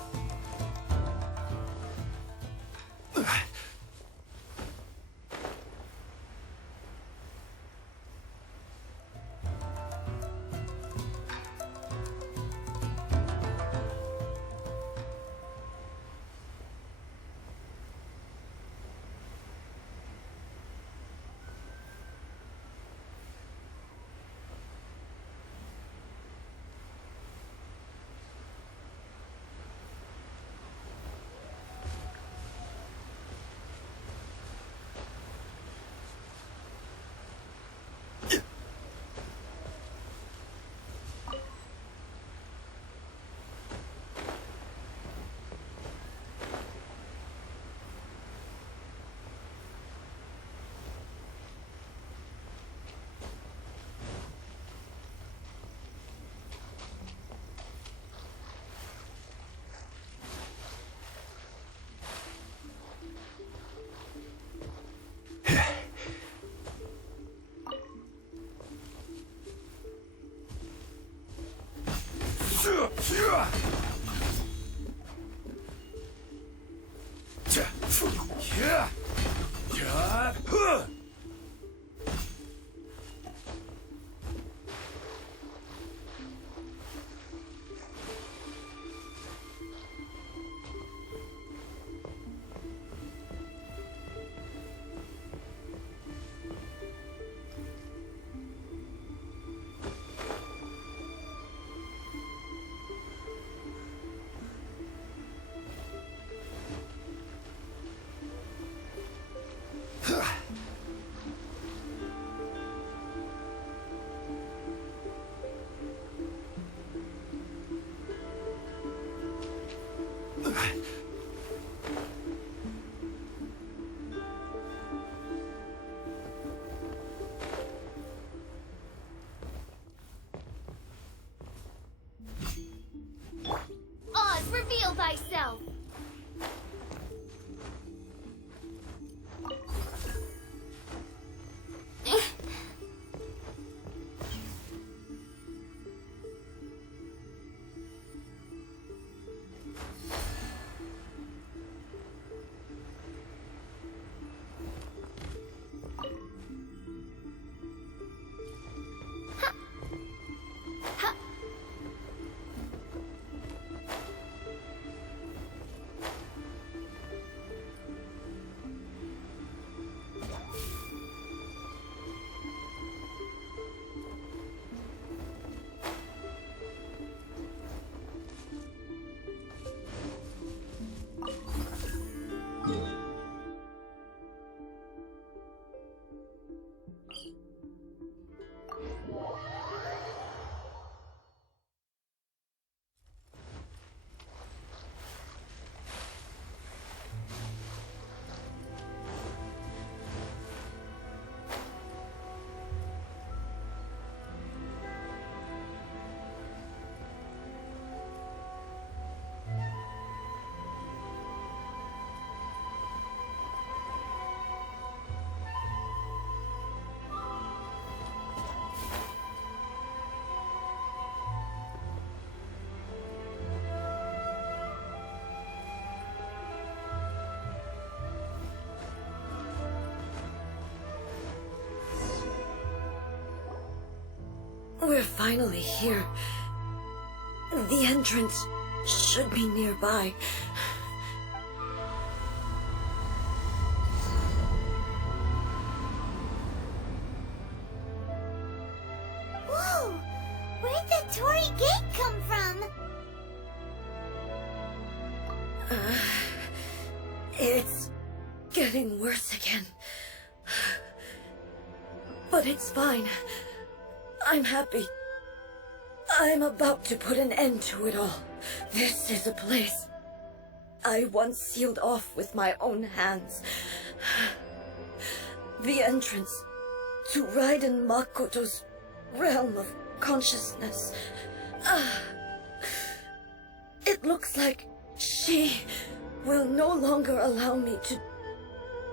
We're finally here. The entrance should be nearby. Whoa! Where'd the Torii Gate come from? It's getting worse again. But it's fine. I'm happy. I'm about to put an end to it all. This is a place I once sealed off with my own hands. The entrance to Raiden Makoto's realm of consciousness. It looks like she will no longer allow me to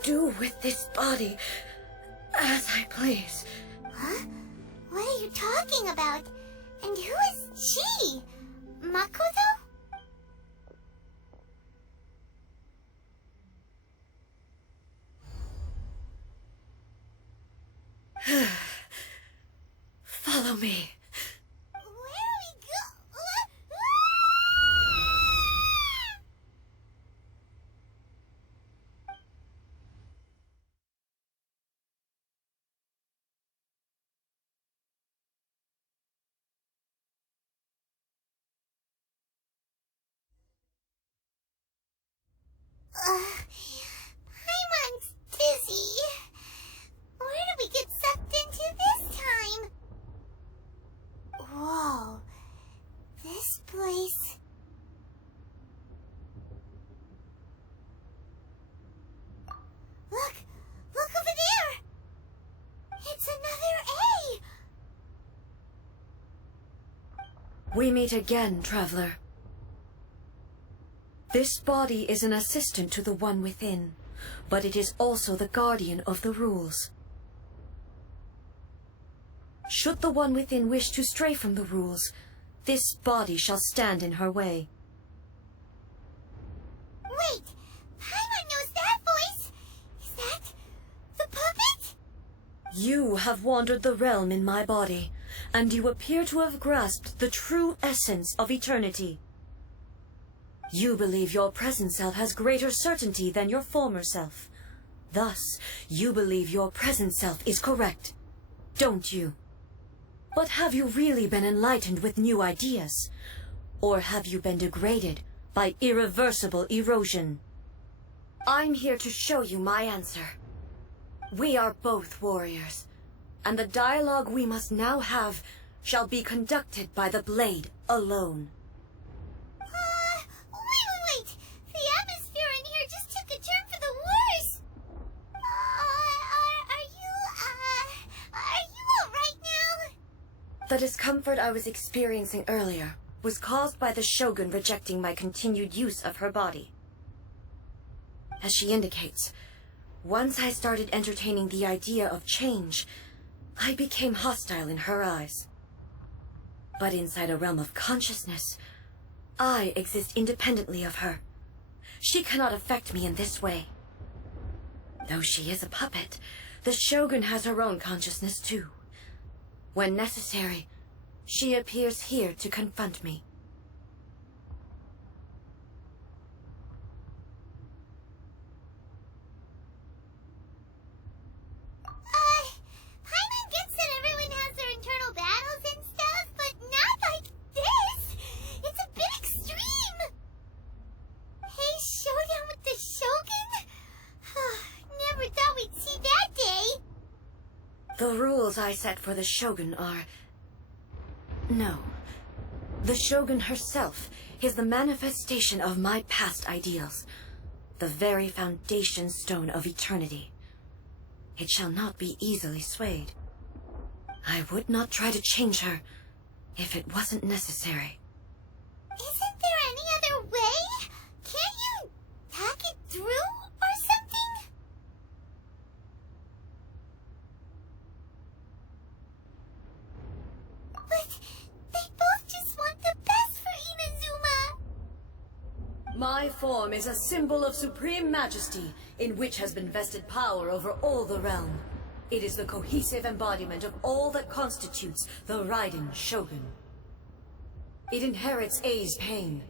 do with this body as I please. Huh? What are you talking about? And who is she? Makoto? Follow me. Where are we go? Paimon's dizzy. Where did we get sucked into this time? Whoa. This place... Look! Look over there! It's another A! We meet again, traveler. This body is an assistant to the one within, but it is also the guardian of the rules. Should the one within wish to stray from the rules, this body shall stand in her way. Wait! Paimon knows that voice! Is that... the puppet? You have wandered the realm in my body, and you appear to have grasped the true essence of eternity. You believe your present self has greater certainty than your former self. Thus, you believe your present self is correct, don't you? But have you really been enlightened with new ideas? Or have you been degraded by irreversible erosion? I'm here to show you my answer. We are both warriors, and the dialogue we must now have shall be conducted by the blade alone. Wait! The atmosphere in here just took a turn for the worse! Are you alright now? The discomfort I was experiencing earlier was caused by the Shogun rejecting my continued use of her body. As she indicates, once I started entertaining the idea of change, I became hostile in her eyes. But inside a realm of consciousness, I exist independently of her. She cannot affect me in this way. Though she is a puppet, the Shogun has her own consciousness too. When necessary, she appears here to confront me. Paimon gets that everyone has their internal battles and stuff, but not like this! It's a bit extreme! Hey, showdown with the Shogun? Never thought we'd see that day! The rules I set for the Shogun are... No. The Shogun herself is the manifestation of my past ideals, the very foundation stone of eternity. It shall not be easily swayed. I would not try to change her if it wasn't necessary. Isn't there any other way? Can't you hack it through or something? But they both just want the best for Inazuma! My form is a symbol of supreme majesty, in which has been vested power over all the realm. It is the cohesive embodiment of all that constitutes the Raiden Shogun. It inherits Ei's pain,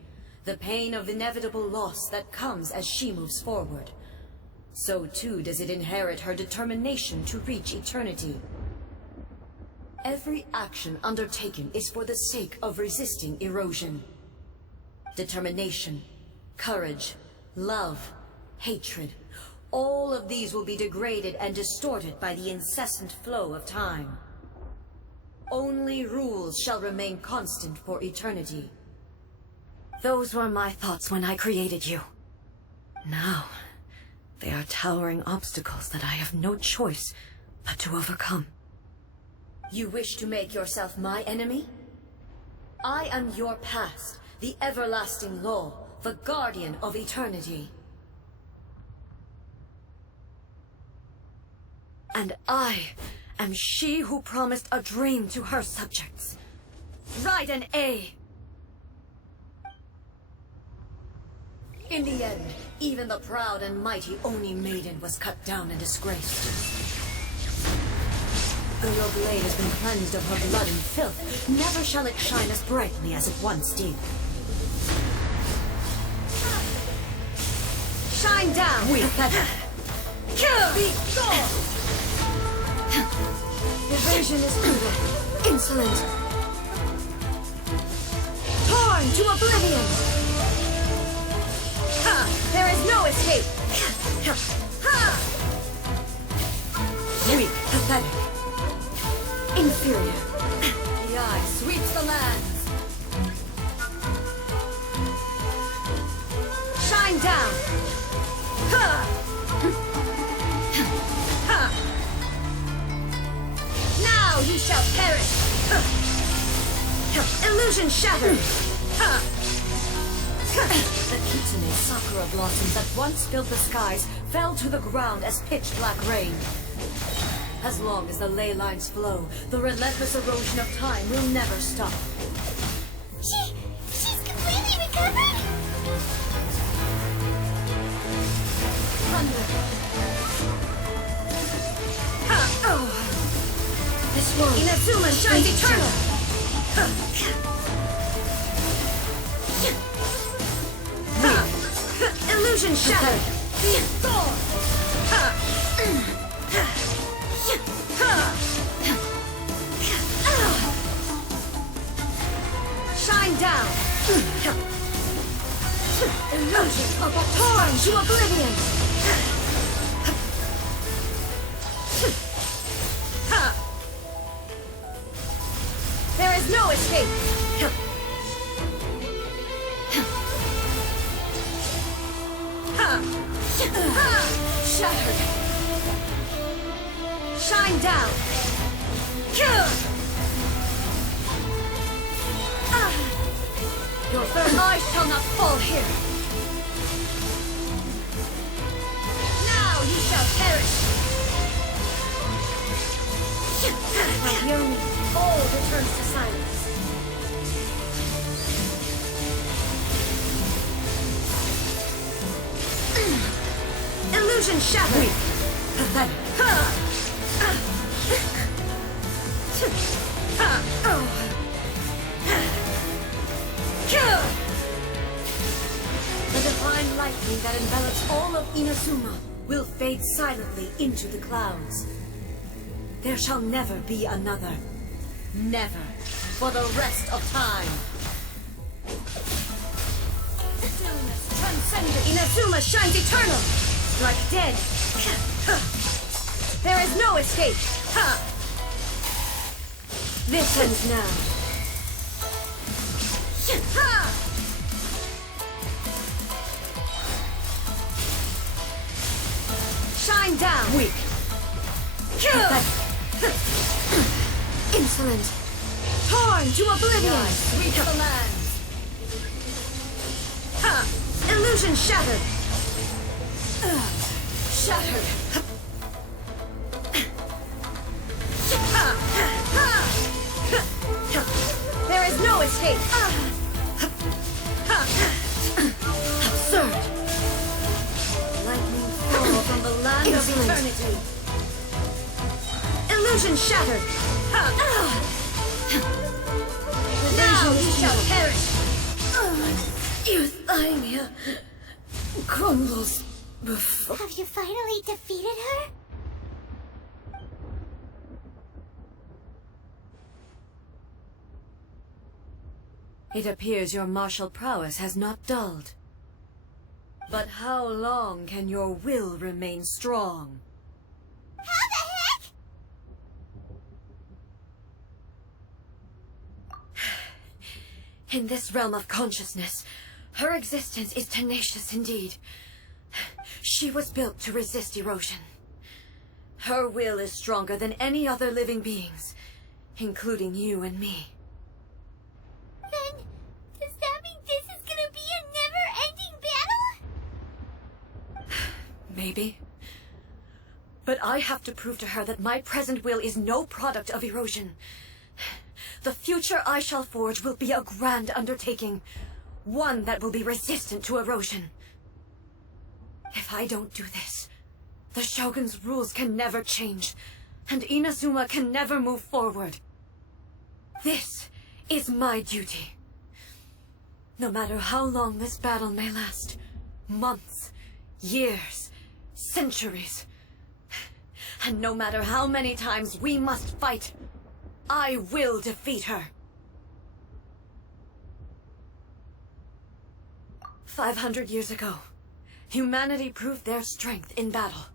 the pain of inevitable loss that comes as she moves forward. So too does it inherit her determination to reach eternity. Every action undertaken is for the sake of resisting erosion. Determination, courage, love, hatred, all of these will be degraded and distorted by the incessant flow of time. Only rules shall remain constant for eternity. Those were my thoughts when I created you. Now, they are towering obstacles that I have no choice but to overcome. You wish to make yourself my enemy? I am your past, the everlasting law, the guardian of eternity. And I am she who promised a dream to her subjects. Raiden A. In the end, even the proud and mighty Oni maiden was cut down and disgraced. Though your blade has been cleansed of her blood and filth, never shall it shine as brightly as it once did. Shine down, we pathetic! Be gone! Evasion is futile, insolent, torn to oblivion! Ha! There is no escape! Ha! Weak, pathetic, inferior. The eye sweeps the lands. Shine down! Ha! Ha! Now you shall perish! Illusion shattered! The kitsune sakura blossoms that once filled the skies fell to the ground as pitch-black rain. As long as the ley lines flow, the relentless erosion of time will never stop. She's completely recovered? Thunder! Oh! This world Inazuma shines eternal! Illusion shattered! Shine down! Illusion of a torn to oblivion! There is no escape! Shattered! Shine down! Your third eye shall not fall here! Now you shall perish! Like yearning, all returns to silence. Illusion shattered! Pathetic! The divine lightning that envelops all of Inazuma will fade silently into the clouds. There shall never be another. Never. For the rest of time. Stillness transcendent. Inazuma shines eternal. Strike dead. There is no escape. This ends now. Shine down. Weak. Insolent. Torn to oblivion. Sweep the lands. Illusion shattered. Shattered. There is no escape. Absurd. Lightning fall from the land of eternity. Illusion shattered! Now you shall perish! Euthymia crumbles before... Have you finally defeated her? It appears your martial prowess has not dulled. But how long can your will remain strong? How the heck? In this realm of consciousness, her existence is tenacious indeed. She was built to resist erosion. Her will is stronger than any other living beings, including you and me. Then, does that mean this is gonna be a never-ending battle? Maybe. But I have to prove to her that my present will is no product of erosion. The future I shall forge will be a grand undertaking, one that will be resistant to erosion. If I don't do this, the Shogun's rules can never change, and Inazuma can never move forward. This is my duty. No matter how long this battle may last, months, years, centuries, and no matter how many times we must fight, I will defeat her. 500 years ago, humanity proved their strength in battle.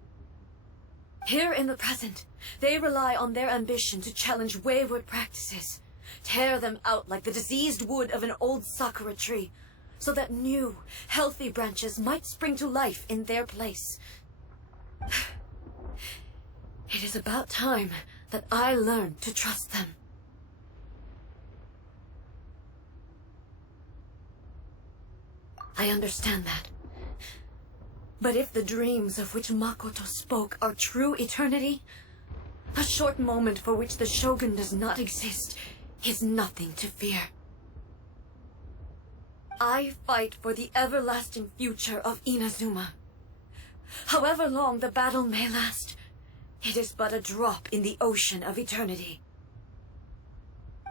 Here in the present, they rely on their ambition to challenge wayward practices, tear them out like the diseased wood of an old Sakura tree, so that new, healthy branches might spring to life in their place. It is about time that I learned to trust them. I understand that. But if the dreams of which Makoto spoke are true eternity, a short moment for which the Shogun does not exist is nothing to fear. I fight for the everlasting future of Inazuma. However long the battle may last, it is but a drop in the ocean of eternity.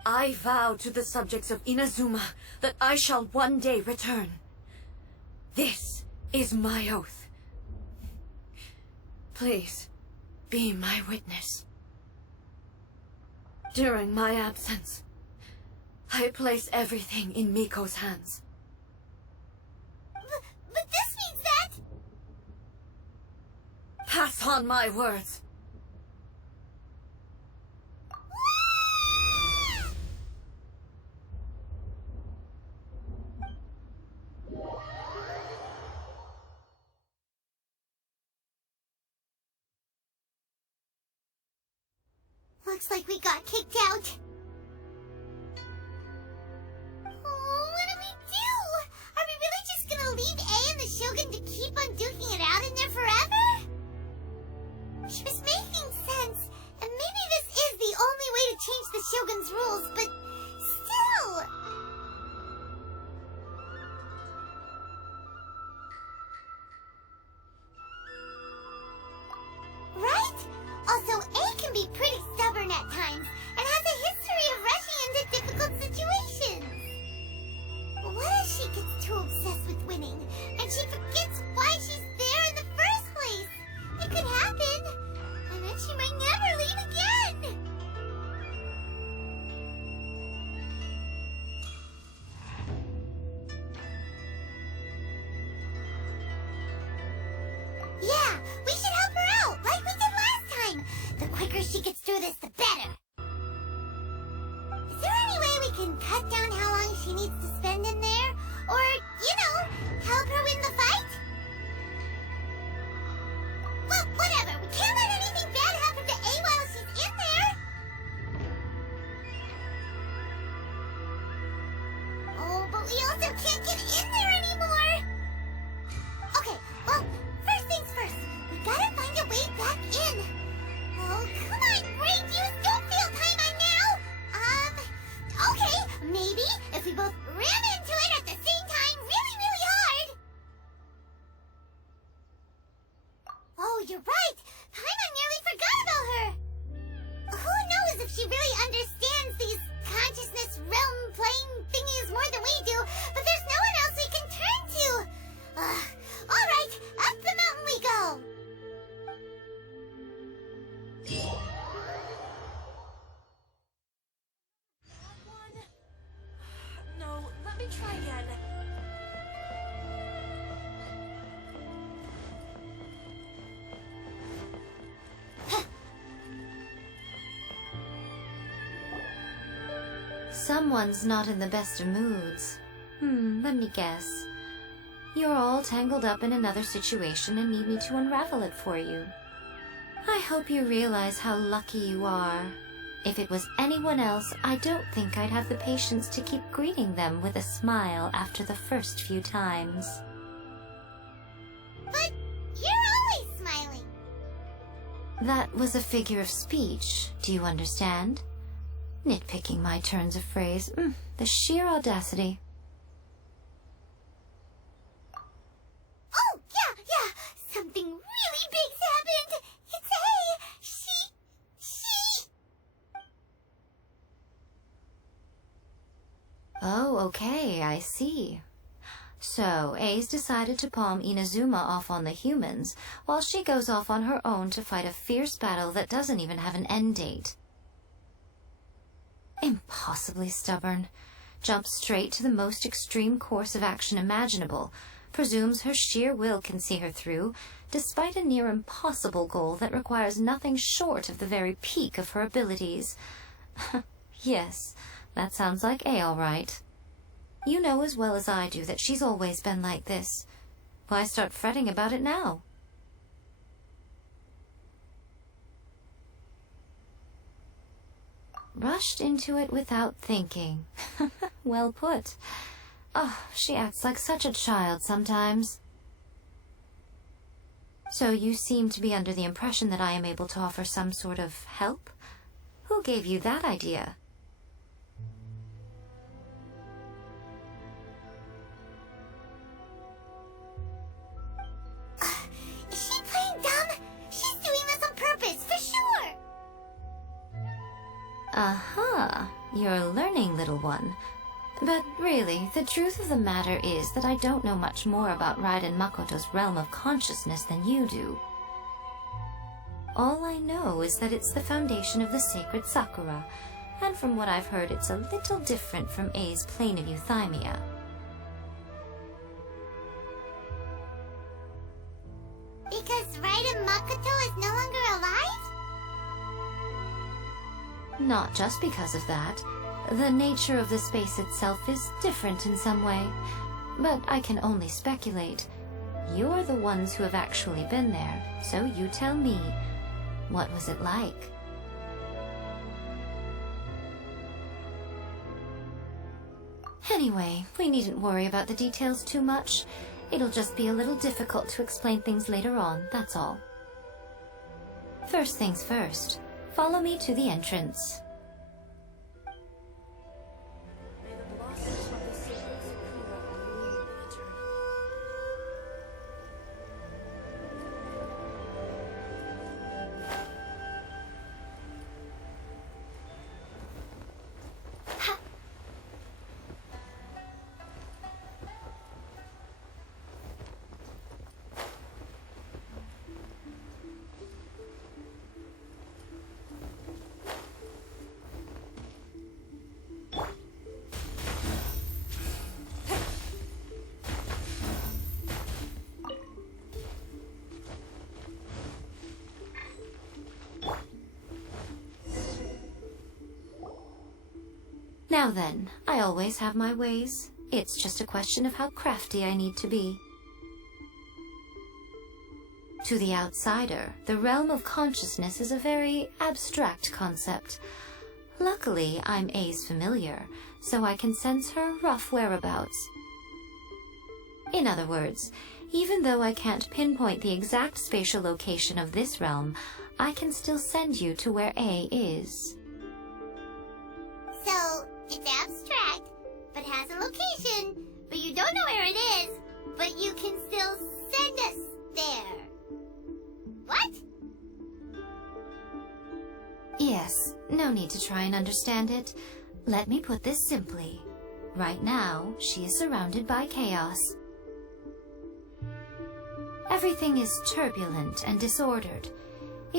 I vow to the subjects of Inazuma that I shall one day return. This is my oath. Please, be my witness. During my absence, I place everything in Miko's hands. But this means that... Pass on my words. Looks like we got kicked out. Oh, what do we do? Are we really just gonna leave A and the Shogun to keep on duking it out in there forever? She was making sense, and maybe this is the only way to change the Shogun's rules, but still... Right? Also, A can be pretty stubborn at times, and has a history of rushing into difficult situations. What if she gets too obsessed with winning, and she forgets why she's there in the first place? It could happen, and then she might never leave again. Yeah, we should help her out, like we did last time. The quicker she gets through this, the better. Is there any way we can cut down how long she needs to spend in there? Or, you know, help her win the fight? Well, whatever. We can't let anything bad happen to A while she's in there. Oh, but we also can't get in there anymore. Okay, well, first things first. We gotta find a way back in. Oh, come on, Great Youth, don't fail Paimon now! Okay, maybe if we both ran into it at the same time really, really hard! Oh, you're right! Paimon nearly forgot about her! try again. Someone's not in the best of moods. Let me guess. You're all tangled up in another situation and need me to unravel it for you. I hope you realize how lucky you are. If it was anyone else, I don't think I'd have the patience to keep greeting them with a smile after the first few times. But you're always smiling. That was a figure of speech, do you understand? Nitpicking my turns of phrase. The sheer audacity. Oh, yeah. Something really big's happened. It's she. Oh, okay, I see. So, A's decided to palm Inazuma off on the humans, while she goes off on her own to fight a fierce battle that doesn't even have an end date. Impossibly stubborn. Jumps straight to the most extreme course of action imaginable, presumes her sheer will can see her through, despite a near impossible goal that requires nothing short of the very peak of her abilities. Yes, that sounds like A all right. You know as well as I do that she's always been like this. Why start fretting about it now? Rushed into it without thinking. Well put. Oh, she acts like such a child sometimes. So you seem to be under the impression that I am able to offer some sort of help? Who gave you that idea? Is she playing dumb? She's doing this on purpose, for sure. Aha, you're learning, little one. But really, the truth of the matter is that I don't know much more about Raiden Makoto's realm of consciousness than you do. All I know is that it's the foundation of the sacred Sakura, and from what I've heard, it's a little different from A's plane of euthymia. Because Raiden Makoto is no longer alive? Not just because of that. The nature of the space itself is different in some way, but I can only speculate. You're the ones who have actually been there, so you tell me, what was it like? Anyway, we needn't worry about the details too much. It'll just be a little difficult to explain things later on, that's all. First things first, follow me to the entrance. Now then, I always have my ways. It's just a question of how crafty I need to be. To the outsider, the realm of consciousness is a very abstract concept. Luckily, I'm A's familiar, so I can sense her rough whereabouts. In other words, even though I can't pinpoint the exact spatial location of this realm, I can still send you to where A is. So, it's abstract, but has a location, but you don't know where it is, but you can still send us there. What? Yes, no need to try and understand it. Let me put this simply. Right now, she is surrounded by chaos. Everything is turbulent and disordered.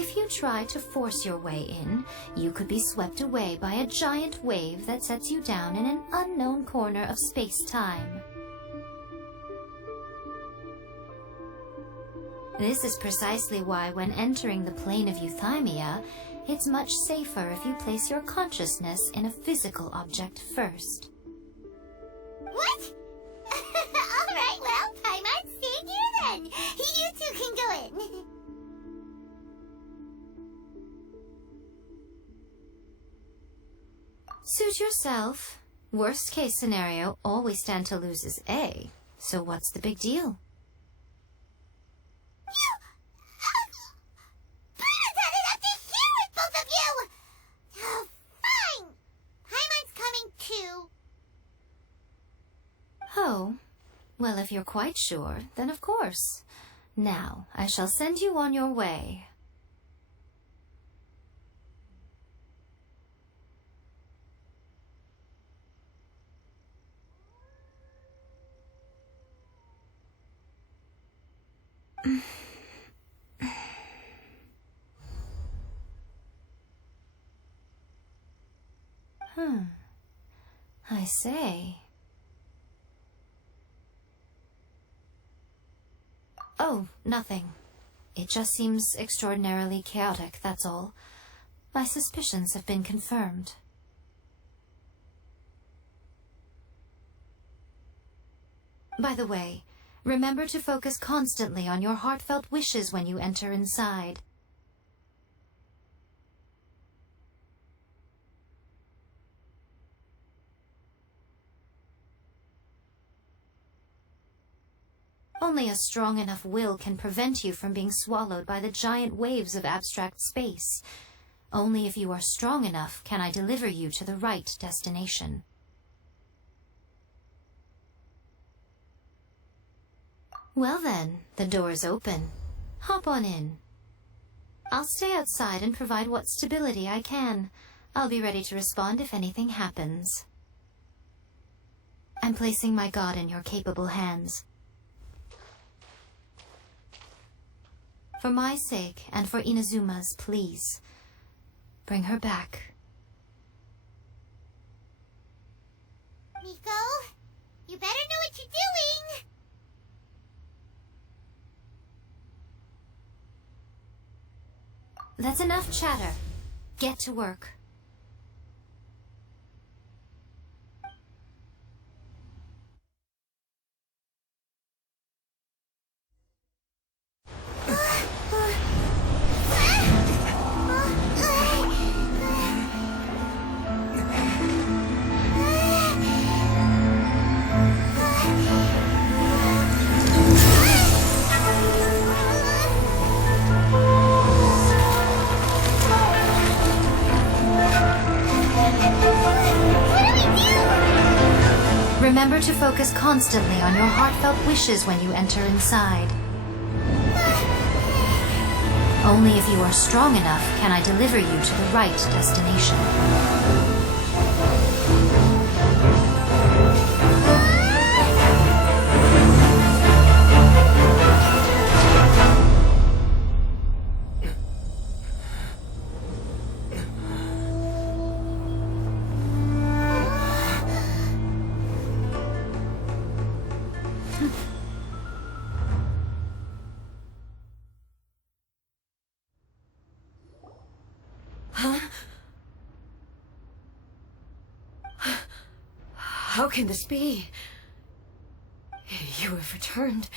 If you try to force your way in, you could be swept away by a giant wave that sets you down in an unknown corner of space-time. This is precisely why when entering the plane of euthymia, it's much safer if you place your consciousness in a physical object first. What? Alright, well, Paimon's staying here then. You two can go in. Suit yourself. Worst case scenario, all we stand to lose is A. So what's the big deal? Oh, well, if you're quite sure, then of course. Now, I shall send you on your way. I say. Oh, nothing. It just seems extraordinarily chaotic, that's all. My suspicions have been confirmed. By the way, remember to focus constantly on your heartfelt wishes when you enter inside. Only a strong enough will can prevent you from being swallowed by the giant waves of abstract space. Only if you are strong enough can I deliver you to the right destination. Well then, the door's open. Hop on in. I'll stay outside and provide what stability I can. I'll be ready to respond if anything happens. I'm placing my god in your capable hands. For my sake, and for Inazuma's, please, bring her back. Miko, you better know what you're doing! That's enough chatter. Get to work. Remember to focus constantly on your heartfelt wishes when you enter inside. Only if you are strong enough can I deliver you to the right destination. How can this be? You have returned.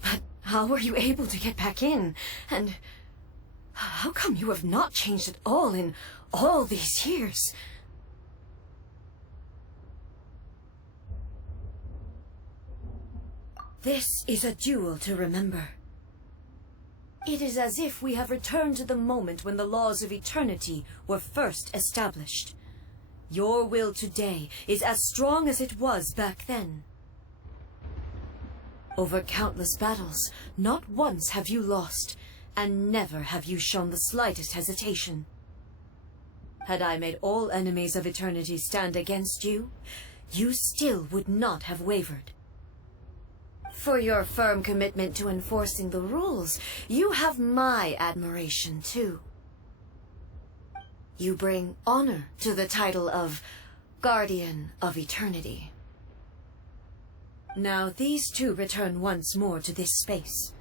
But how were you able to get back in? And how come you have not changed at all in all these years? This is a duel to remember. It is as if we have returned to the moment when the laws of eternity were first established. Your will today is as strong as it was back then. Over countless battles, not once have you lost, and never have you shown the slightest hesitation. Had I made all enemies of eternity stand against you, you still would not have wavered. for your firm commitment to enforcing the rules, you have my admiration, too. You bring honor to the title of Guardian of Eternity. Now these two return once more to this space.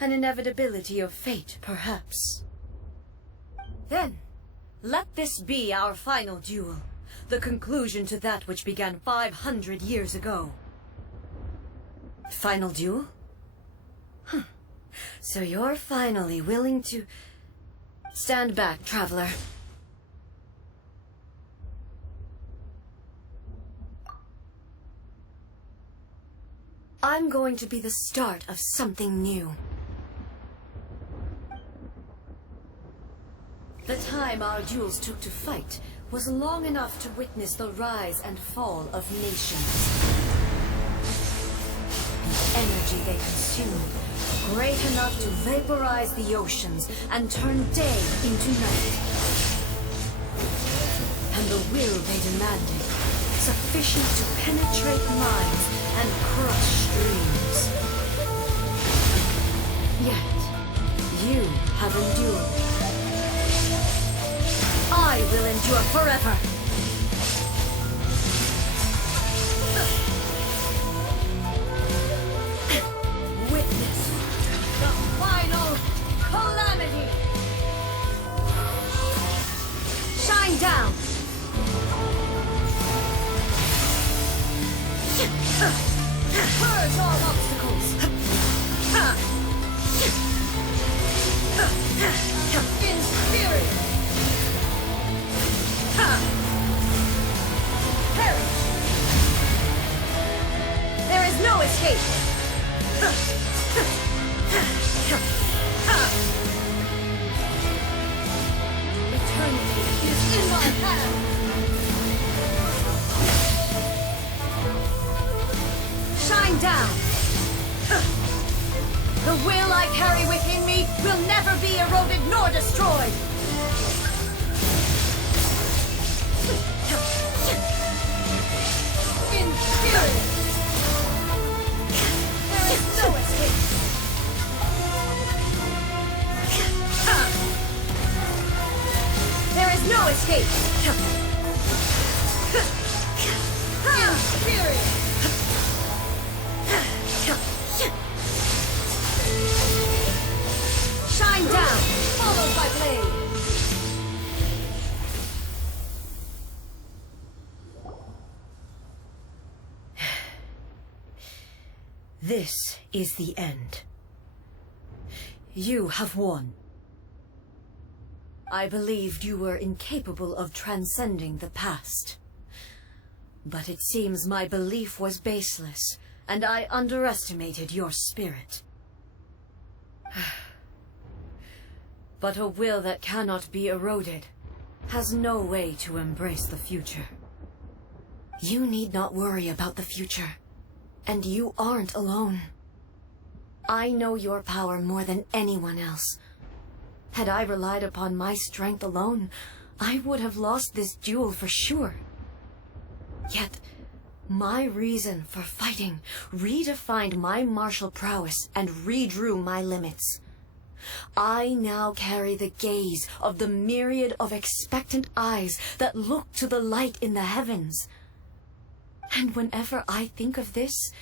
An inevitability of fate, perhaps. Then, let this be our final duel, the conclusion to that which began 500 years ago. Final duel? So you're finally willing to... Stand back, traveler. I'm going to be the start of something new. The time our duels took to fight was long enough to witness the rise and fall of nations. The energy they consumed, great enough to vaporize the oceans and turn day into night. And the will they demanded, sufficient to penetrate minds and crush streams. Yet, you have endured. I will endure forever! Witness the final calamity! Shine down! Purge all obstacles! In spirit! Perish! There is no escape! Eternity is in my hand! Shine down! The will I carry within me will never be eroded nor destroyed! In spirit! There is no escape! There is no escape! In spirit! Shine down! Followed by blade! This is the end. You have won. I believed you were incapable of transcending the past. But it seems my belief was baseless, and I underestimated your spirit. But a will that cannot be eroded has no way to embrace the future. You need not worry about the future. And you aren't alone. I know your power more than anyone else. Had I relied upon my strength alone, I would have lost this duel for sure. Yet, my reason for fighting redefined my martial prowess and redrew my limits. I now carry the gaze of the myriad of expectant eyes that look to the light in the heavens. And whenever I think of this,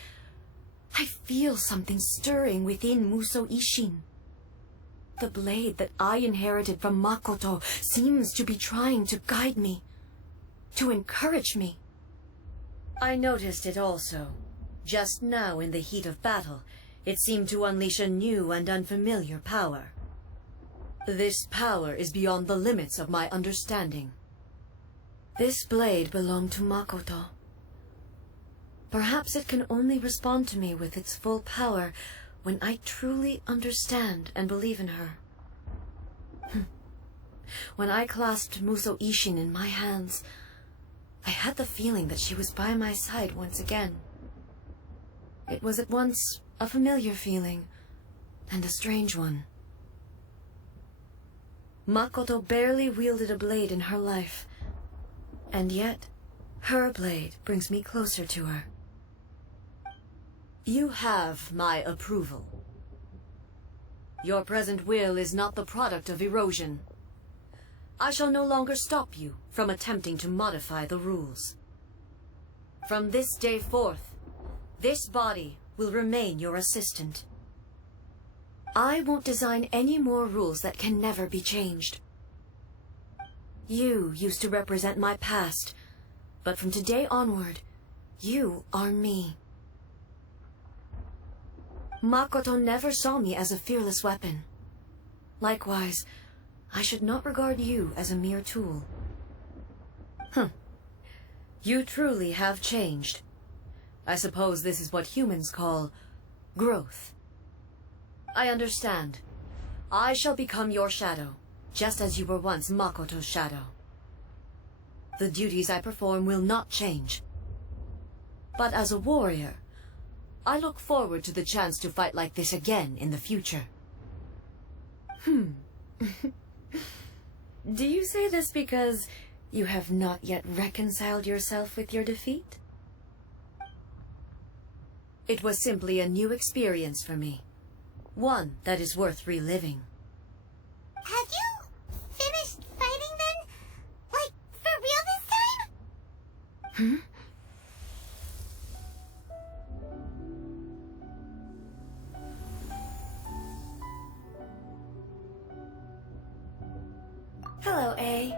I feel something stirring within Musou Ishin. The blade that I inherited from Makoto seems to be trying to guide me, to encourage me. I noticed it also. Just now in the heat of battle, it seemed to unleash a new and unfamiliar power. This power is beyond the limits of my understanding. This blade belonged to Makoto. Perhaps it can only respond to me with its full power when I truly understand and believe in her. When I clasped Musou Ishin in my hands, I had the feeling that she was by my side once again. It was at once a familiar feeling and a strange one. Makoto barely wielded a blade in her life, and yet her blade brings me closer to her. You have my approval. Your present will is not the product of erosion. I shall no longer stop you from attempting to modify the rules. From this day forth, this body will remain your assistant. I won't design any more rules that can never be changed. You used to represent my past, but from today onward, you are me. Makoto never saw me as a fearless weapon. Likewise, I should not regard you as a mere tool. You truly have changed. I suppose this is what humans call growth. I understand. I shall become your shadow, just as you were once Makoto's shadow. The duties I perform will not change. But as a warrior, I look forward to the chance to fight like this again in the future. Do you say this because you have not yet reconciled yourself with your defeat? It was simply a new experience for me. One that is worth reliving. Have you finished fighting then? Like, for real this time? Hello, A.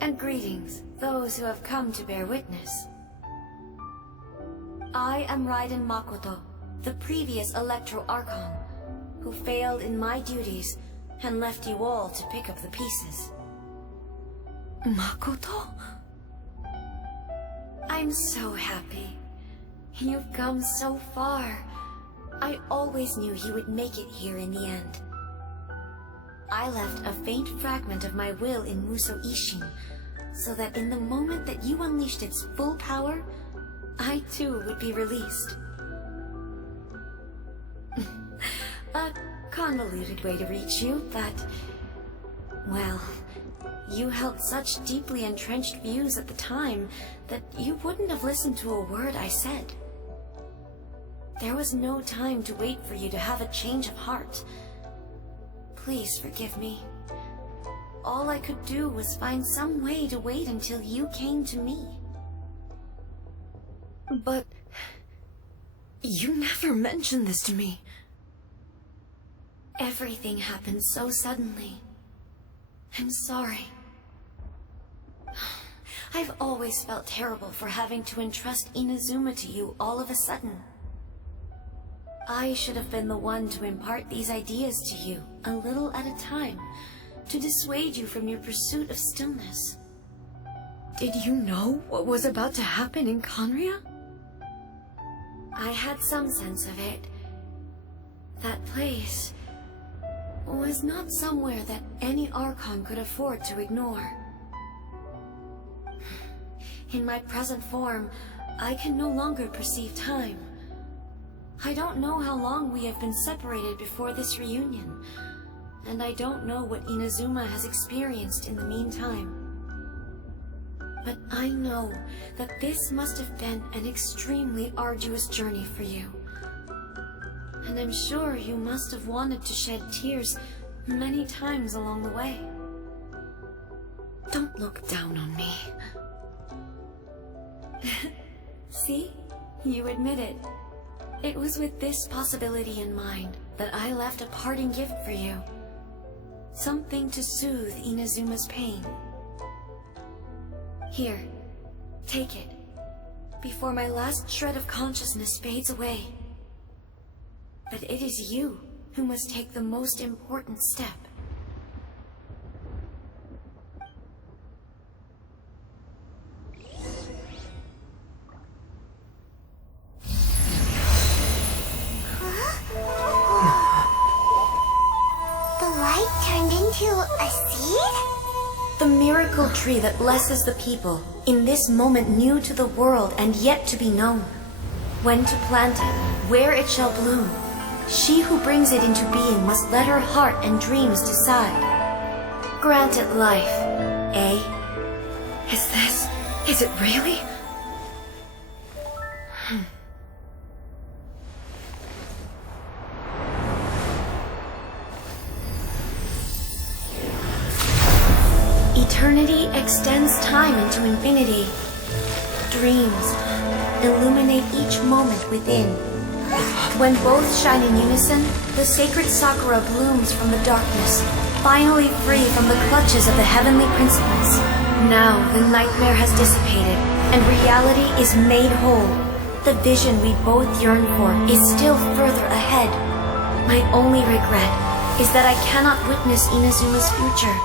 And greetings, those who have come to bear witness. I am Raiden Makoto, the previous Electro Archon, who failed in my duties and left you all to pick up the pieces. Makoto? I'm so happy. You've come so far. I always knew you would make it here in the end. I left a faint fragment of my will in Muso Ishin, so that in the moment that you unleashed its full power, I too would be released. A convoluted way to reach you, but... well, you held such deeply entrenched views at the time that you wouldn't have listened to a word I said. There was no time to wait for you to have a change of heart. Please forgive me. All I could do was find some way to wait until you came to me. But... you never mentioned this to me. Everything happened so suddenly. I'm sorry. I've always felt terrible for having to entrust Inazuma to you all of a sudden. I should have been the one to impart these ideas to you, a little at a time, to dissuade you from your pursuit of stillness. Did you know what was about to happen in Conria? I had some sense of it. That place was not somewhere that any Archon could afford to ignore. In my present form, I can no longer perceive time. I don't know how long we have been separated before this reunion, and I don't know what Inazuma has experienced in the meantime. But I know that this must have been an extremely arduous journey for you. And I'm sure you must have wanted to shed tears many times along the way. Don't look down on me. See? You admit it. It was with this possibility in mind that I left a parting gift for you. Something to soothe Inazuma's pain. Here, take it, before my last shred of consciousness fades away. But it is you who must take the most important step. A seed? The miracle tree that blesses the people, in this moment new to the world and yet to be known. When to plant it, where it shall bloom. She who brings it into being must let her heart and dreams decide. Grant it life, eh? Is it really? extends time into infinity. Dreams illuminate each moment within. When both shine in unison, the sacred Sakura blooms from the darkness, finally free from the clutches of the heavenly principles. Now the nightmare has dissipated, and reality is made whole. The vision we both yearn for is still further ahead. My only regret is that I cannot witness Inazuma's future,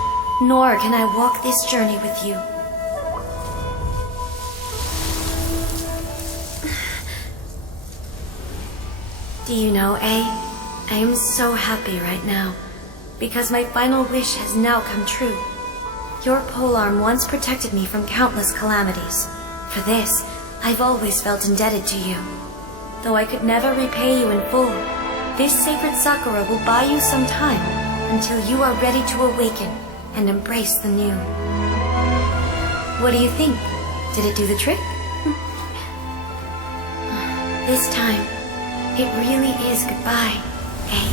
nor can I walk this journey with you. Do you know, I am so happy right now, because my final wish has now come true. Your polearm once protected me from countless calamities. For this, I've always felt indebted to you. Though I could never repay you in full, this sacred Sakura will buy you some time until you are ready to awaken and embrace the new. What do you think? Did it do the trick? This time, it really is goodbye, eh?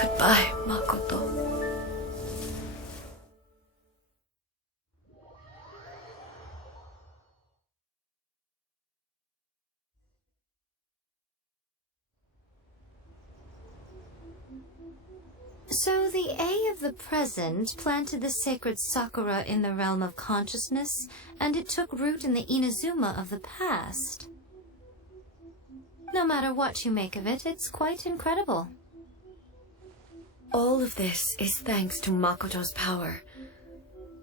Goodbye, Makoto. So the A of the present planted the sacred Sakura in the realm of consciousness, and it took root in the Inazuma of the past. No matter what you make of it, it's quite incredible. All of this is thanks to Makoto's power.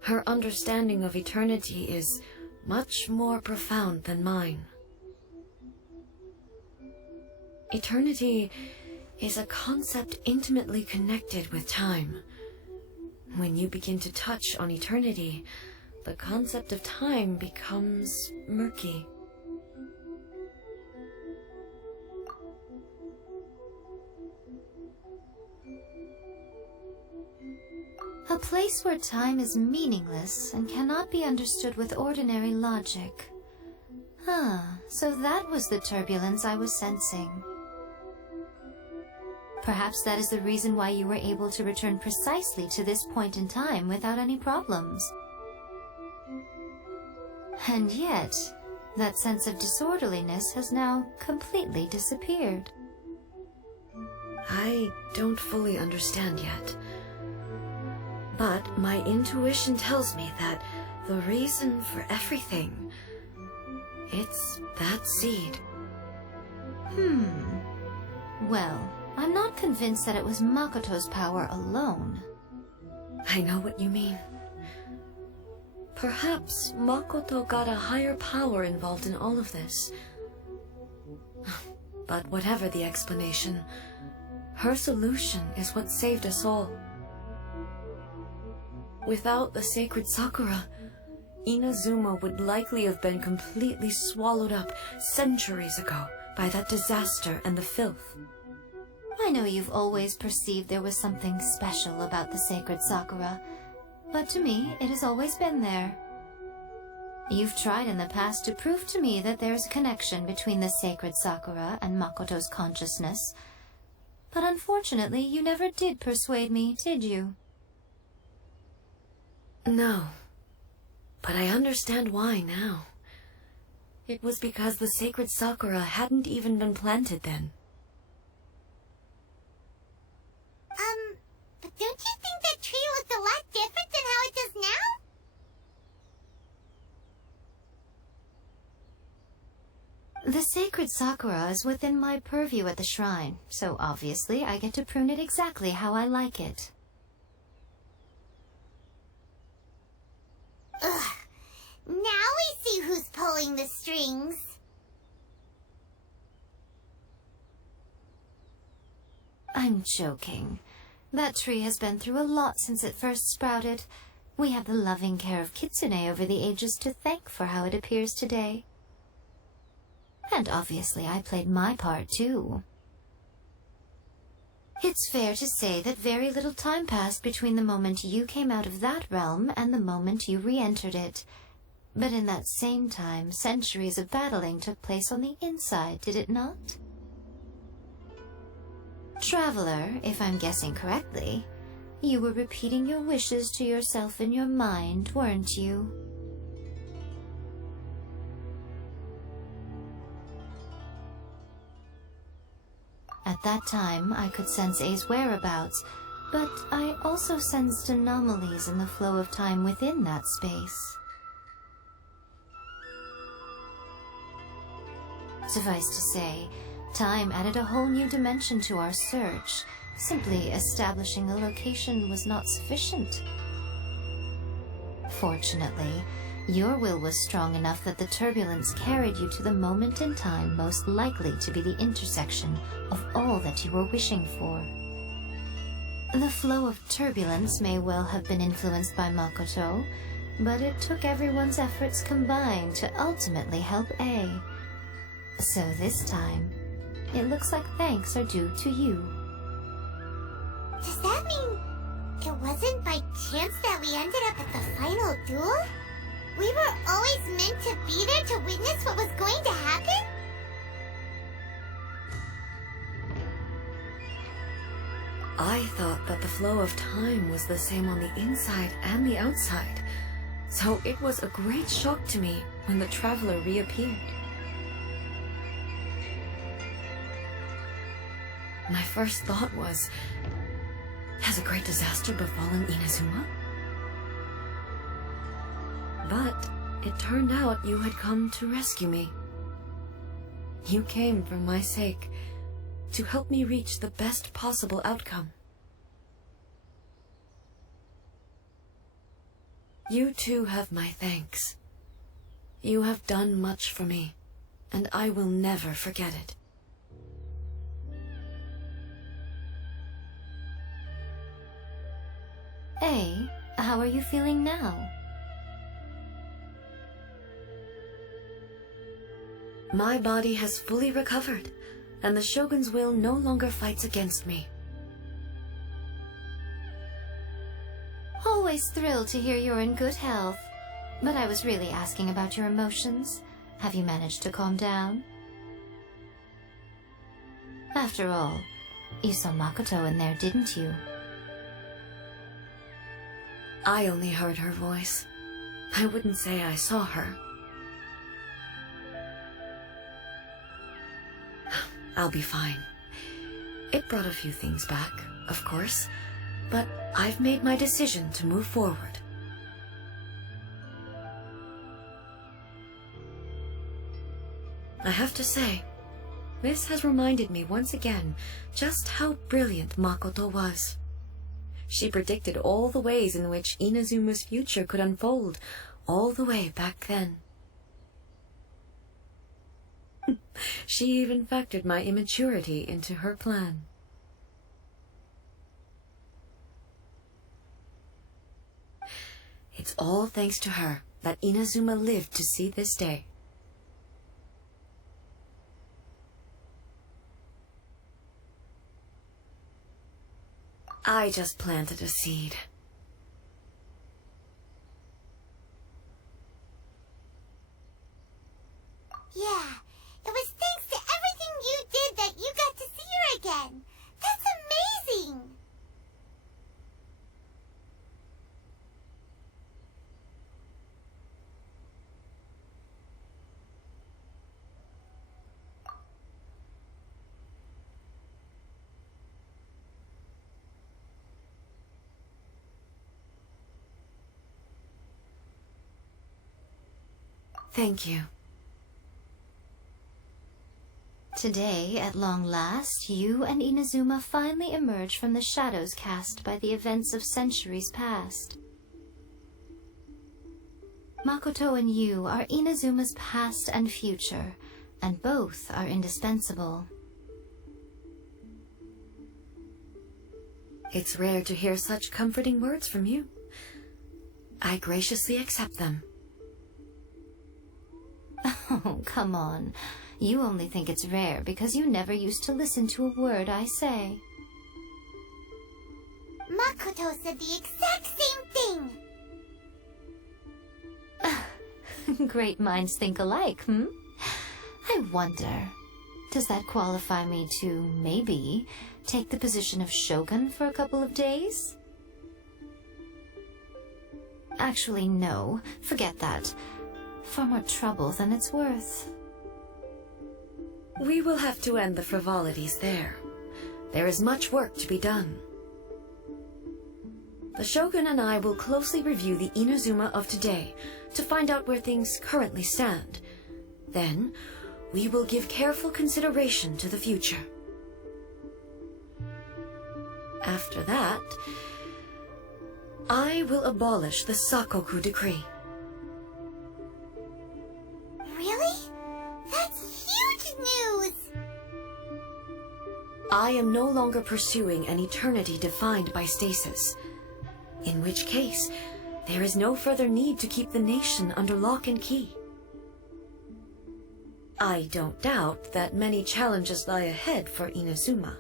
Her understanding of eternity is much more profound than mine. Eternity is a concept intimately connected with time. When you begin to touch on eternity, the concept of time becomes murky. A place where time is meaningless and cannot be understood with ordinary logic. So that was the turbulence I was sensing. Perhaps that is the reason why you were able to return precisely to this point in time without any problems. And yet, that sense of disorderliness has now completely disappeared. I don't fully understand yet. But my intuition tells me that the reason for everything, it's that seed. Well, I'm not convinced that it was Makoto's power alone. I know what you mean. Perhaps Makoto got a higher power involved in all of this. But whatever the explanation, her solution is what saved us all. Without the sacred Sakura, Inazuma would likely have been completely swallowed up centuries ago by that disaster and the filth. I know you've always perceived there was something special about the sacred Sakura, but to me, it has always been there. You've tried in the past to prove to me that there's a connection between the sacred Sakura and Makoto's consciousness, but unfortunately, you never did persuade me, did you? No, but I understand why now. It was because the sacred Sakura hadn't even been planted then. But don't you think that tree looked a lot different than how it does now? The sacred Sakura is within my purview at the shrine, so obviously I get to prune it exactly how I like it. Ugh. Now we see who's pulling the strings. I'm joking. That tree has been through a lot since it first sprouted. We have the loving care of Kitsune over the ages to thank for how it appears today. And obviously I played my part too. It's fair to say that very little time passed between the moment you came out of that realm and the moment you re-entered it. But in that same time, centuries of battling took place on the inside, did it not? Traveler, if I'm guessing correctly, you were repeating your wishes to yourself in your mind, weren't you? At that time, I could sense A's whereabouts, but I also sensed anomalies in the flow of time within that space. Suffice to say, time added a whole new dimension to our search. Simply establishing a location was not sufficient. Fortunately, your will was strong enough that the turbulence carried you to the moment in time most likely to be the intersection of all that you were wishing for. The flow of turbulence may well have been influenced by Makoto, but it took everyone's efforts combined to ultimately help A. So this time, it looks like thanks are due to you. Does that mean it wasn't by chance that we ended up at the final duel? We were always meant to be there to witness what was going to happen? I thought that the flow of time was the same on the inside and the outside, so it was a great shock to me when the traveler reappeared. My first thought was, has a great disaster befallen Inazuma? But it turned out you had come to rescue me. You came for my sake, to help me reach the best possible outcome. You too have my thanks. You have done much for me, and I will never forget it. A, how are you feeling now? My body has fully recovered, and the Shogun's will no longer fights against me. Always thrilled to hear you're in good health. But I was really asking about your emotions. Have you managed to calm down? After all, you saw Makoto in there, didn't you? I only heard her voice. I wouldn't say I saw her. I'll be fine. It brought a few things back, of course, but I've made my decision to move forward. I have to say, this has reminded me once again just how brilliant Makoto was. She predicted all the ways in which Inazuma's future could unfold, all the way back then. She even factored my immaturity into her plan. It's all thanks to her that Inazuma lived to see this day. I just planted a seed. Yeah, it was thanks to everything you did that you got to see her again. That's amazing! Thank you. Today, at long last, you and Inazuma finally emerge from the shadows cast by the events of centuries past. Makoto and you are Inazuma's past and future, and both are indispensable. It's rare to hear such comforting words from you. I graciously accept them. Oh, come on. You only think it's rare because you never used to listen to a word I say. Makoto said the exact same thing! Great minds think alike, hmm? I wonder, does that qualify me to, maybe, take the position of Shogun for a couple of days? Actually, no. Forget that. Far more trouble than it's worth. We will have to end the frivolities there. There is much work to be done. The Shogun and I will closely review the Inazuma of today to find out where things currently stand. Then, we will give careful consideration to the future. After that, I will abolish the Sakoku Decree. Really? That's huge news! I am no longer pursuing an eternity defined by stasis. In which case, there is no further need to keep the nation under lock and key. I don't doubt that many challenges lie ahead for Inazuma.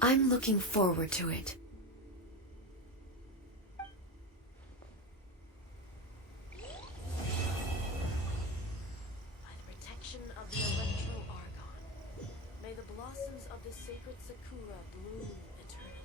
I'm looking forward to it. By the protection of the Electro-Argon, may the blossoms of the sacred Sakura bloom eternally.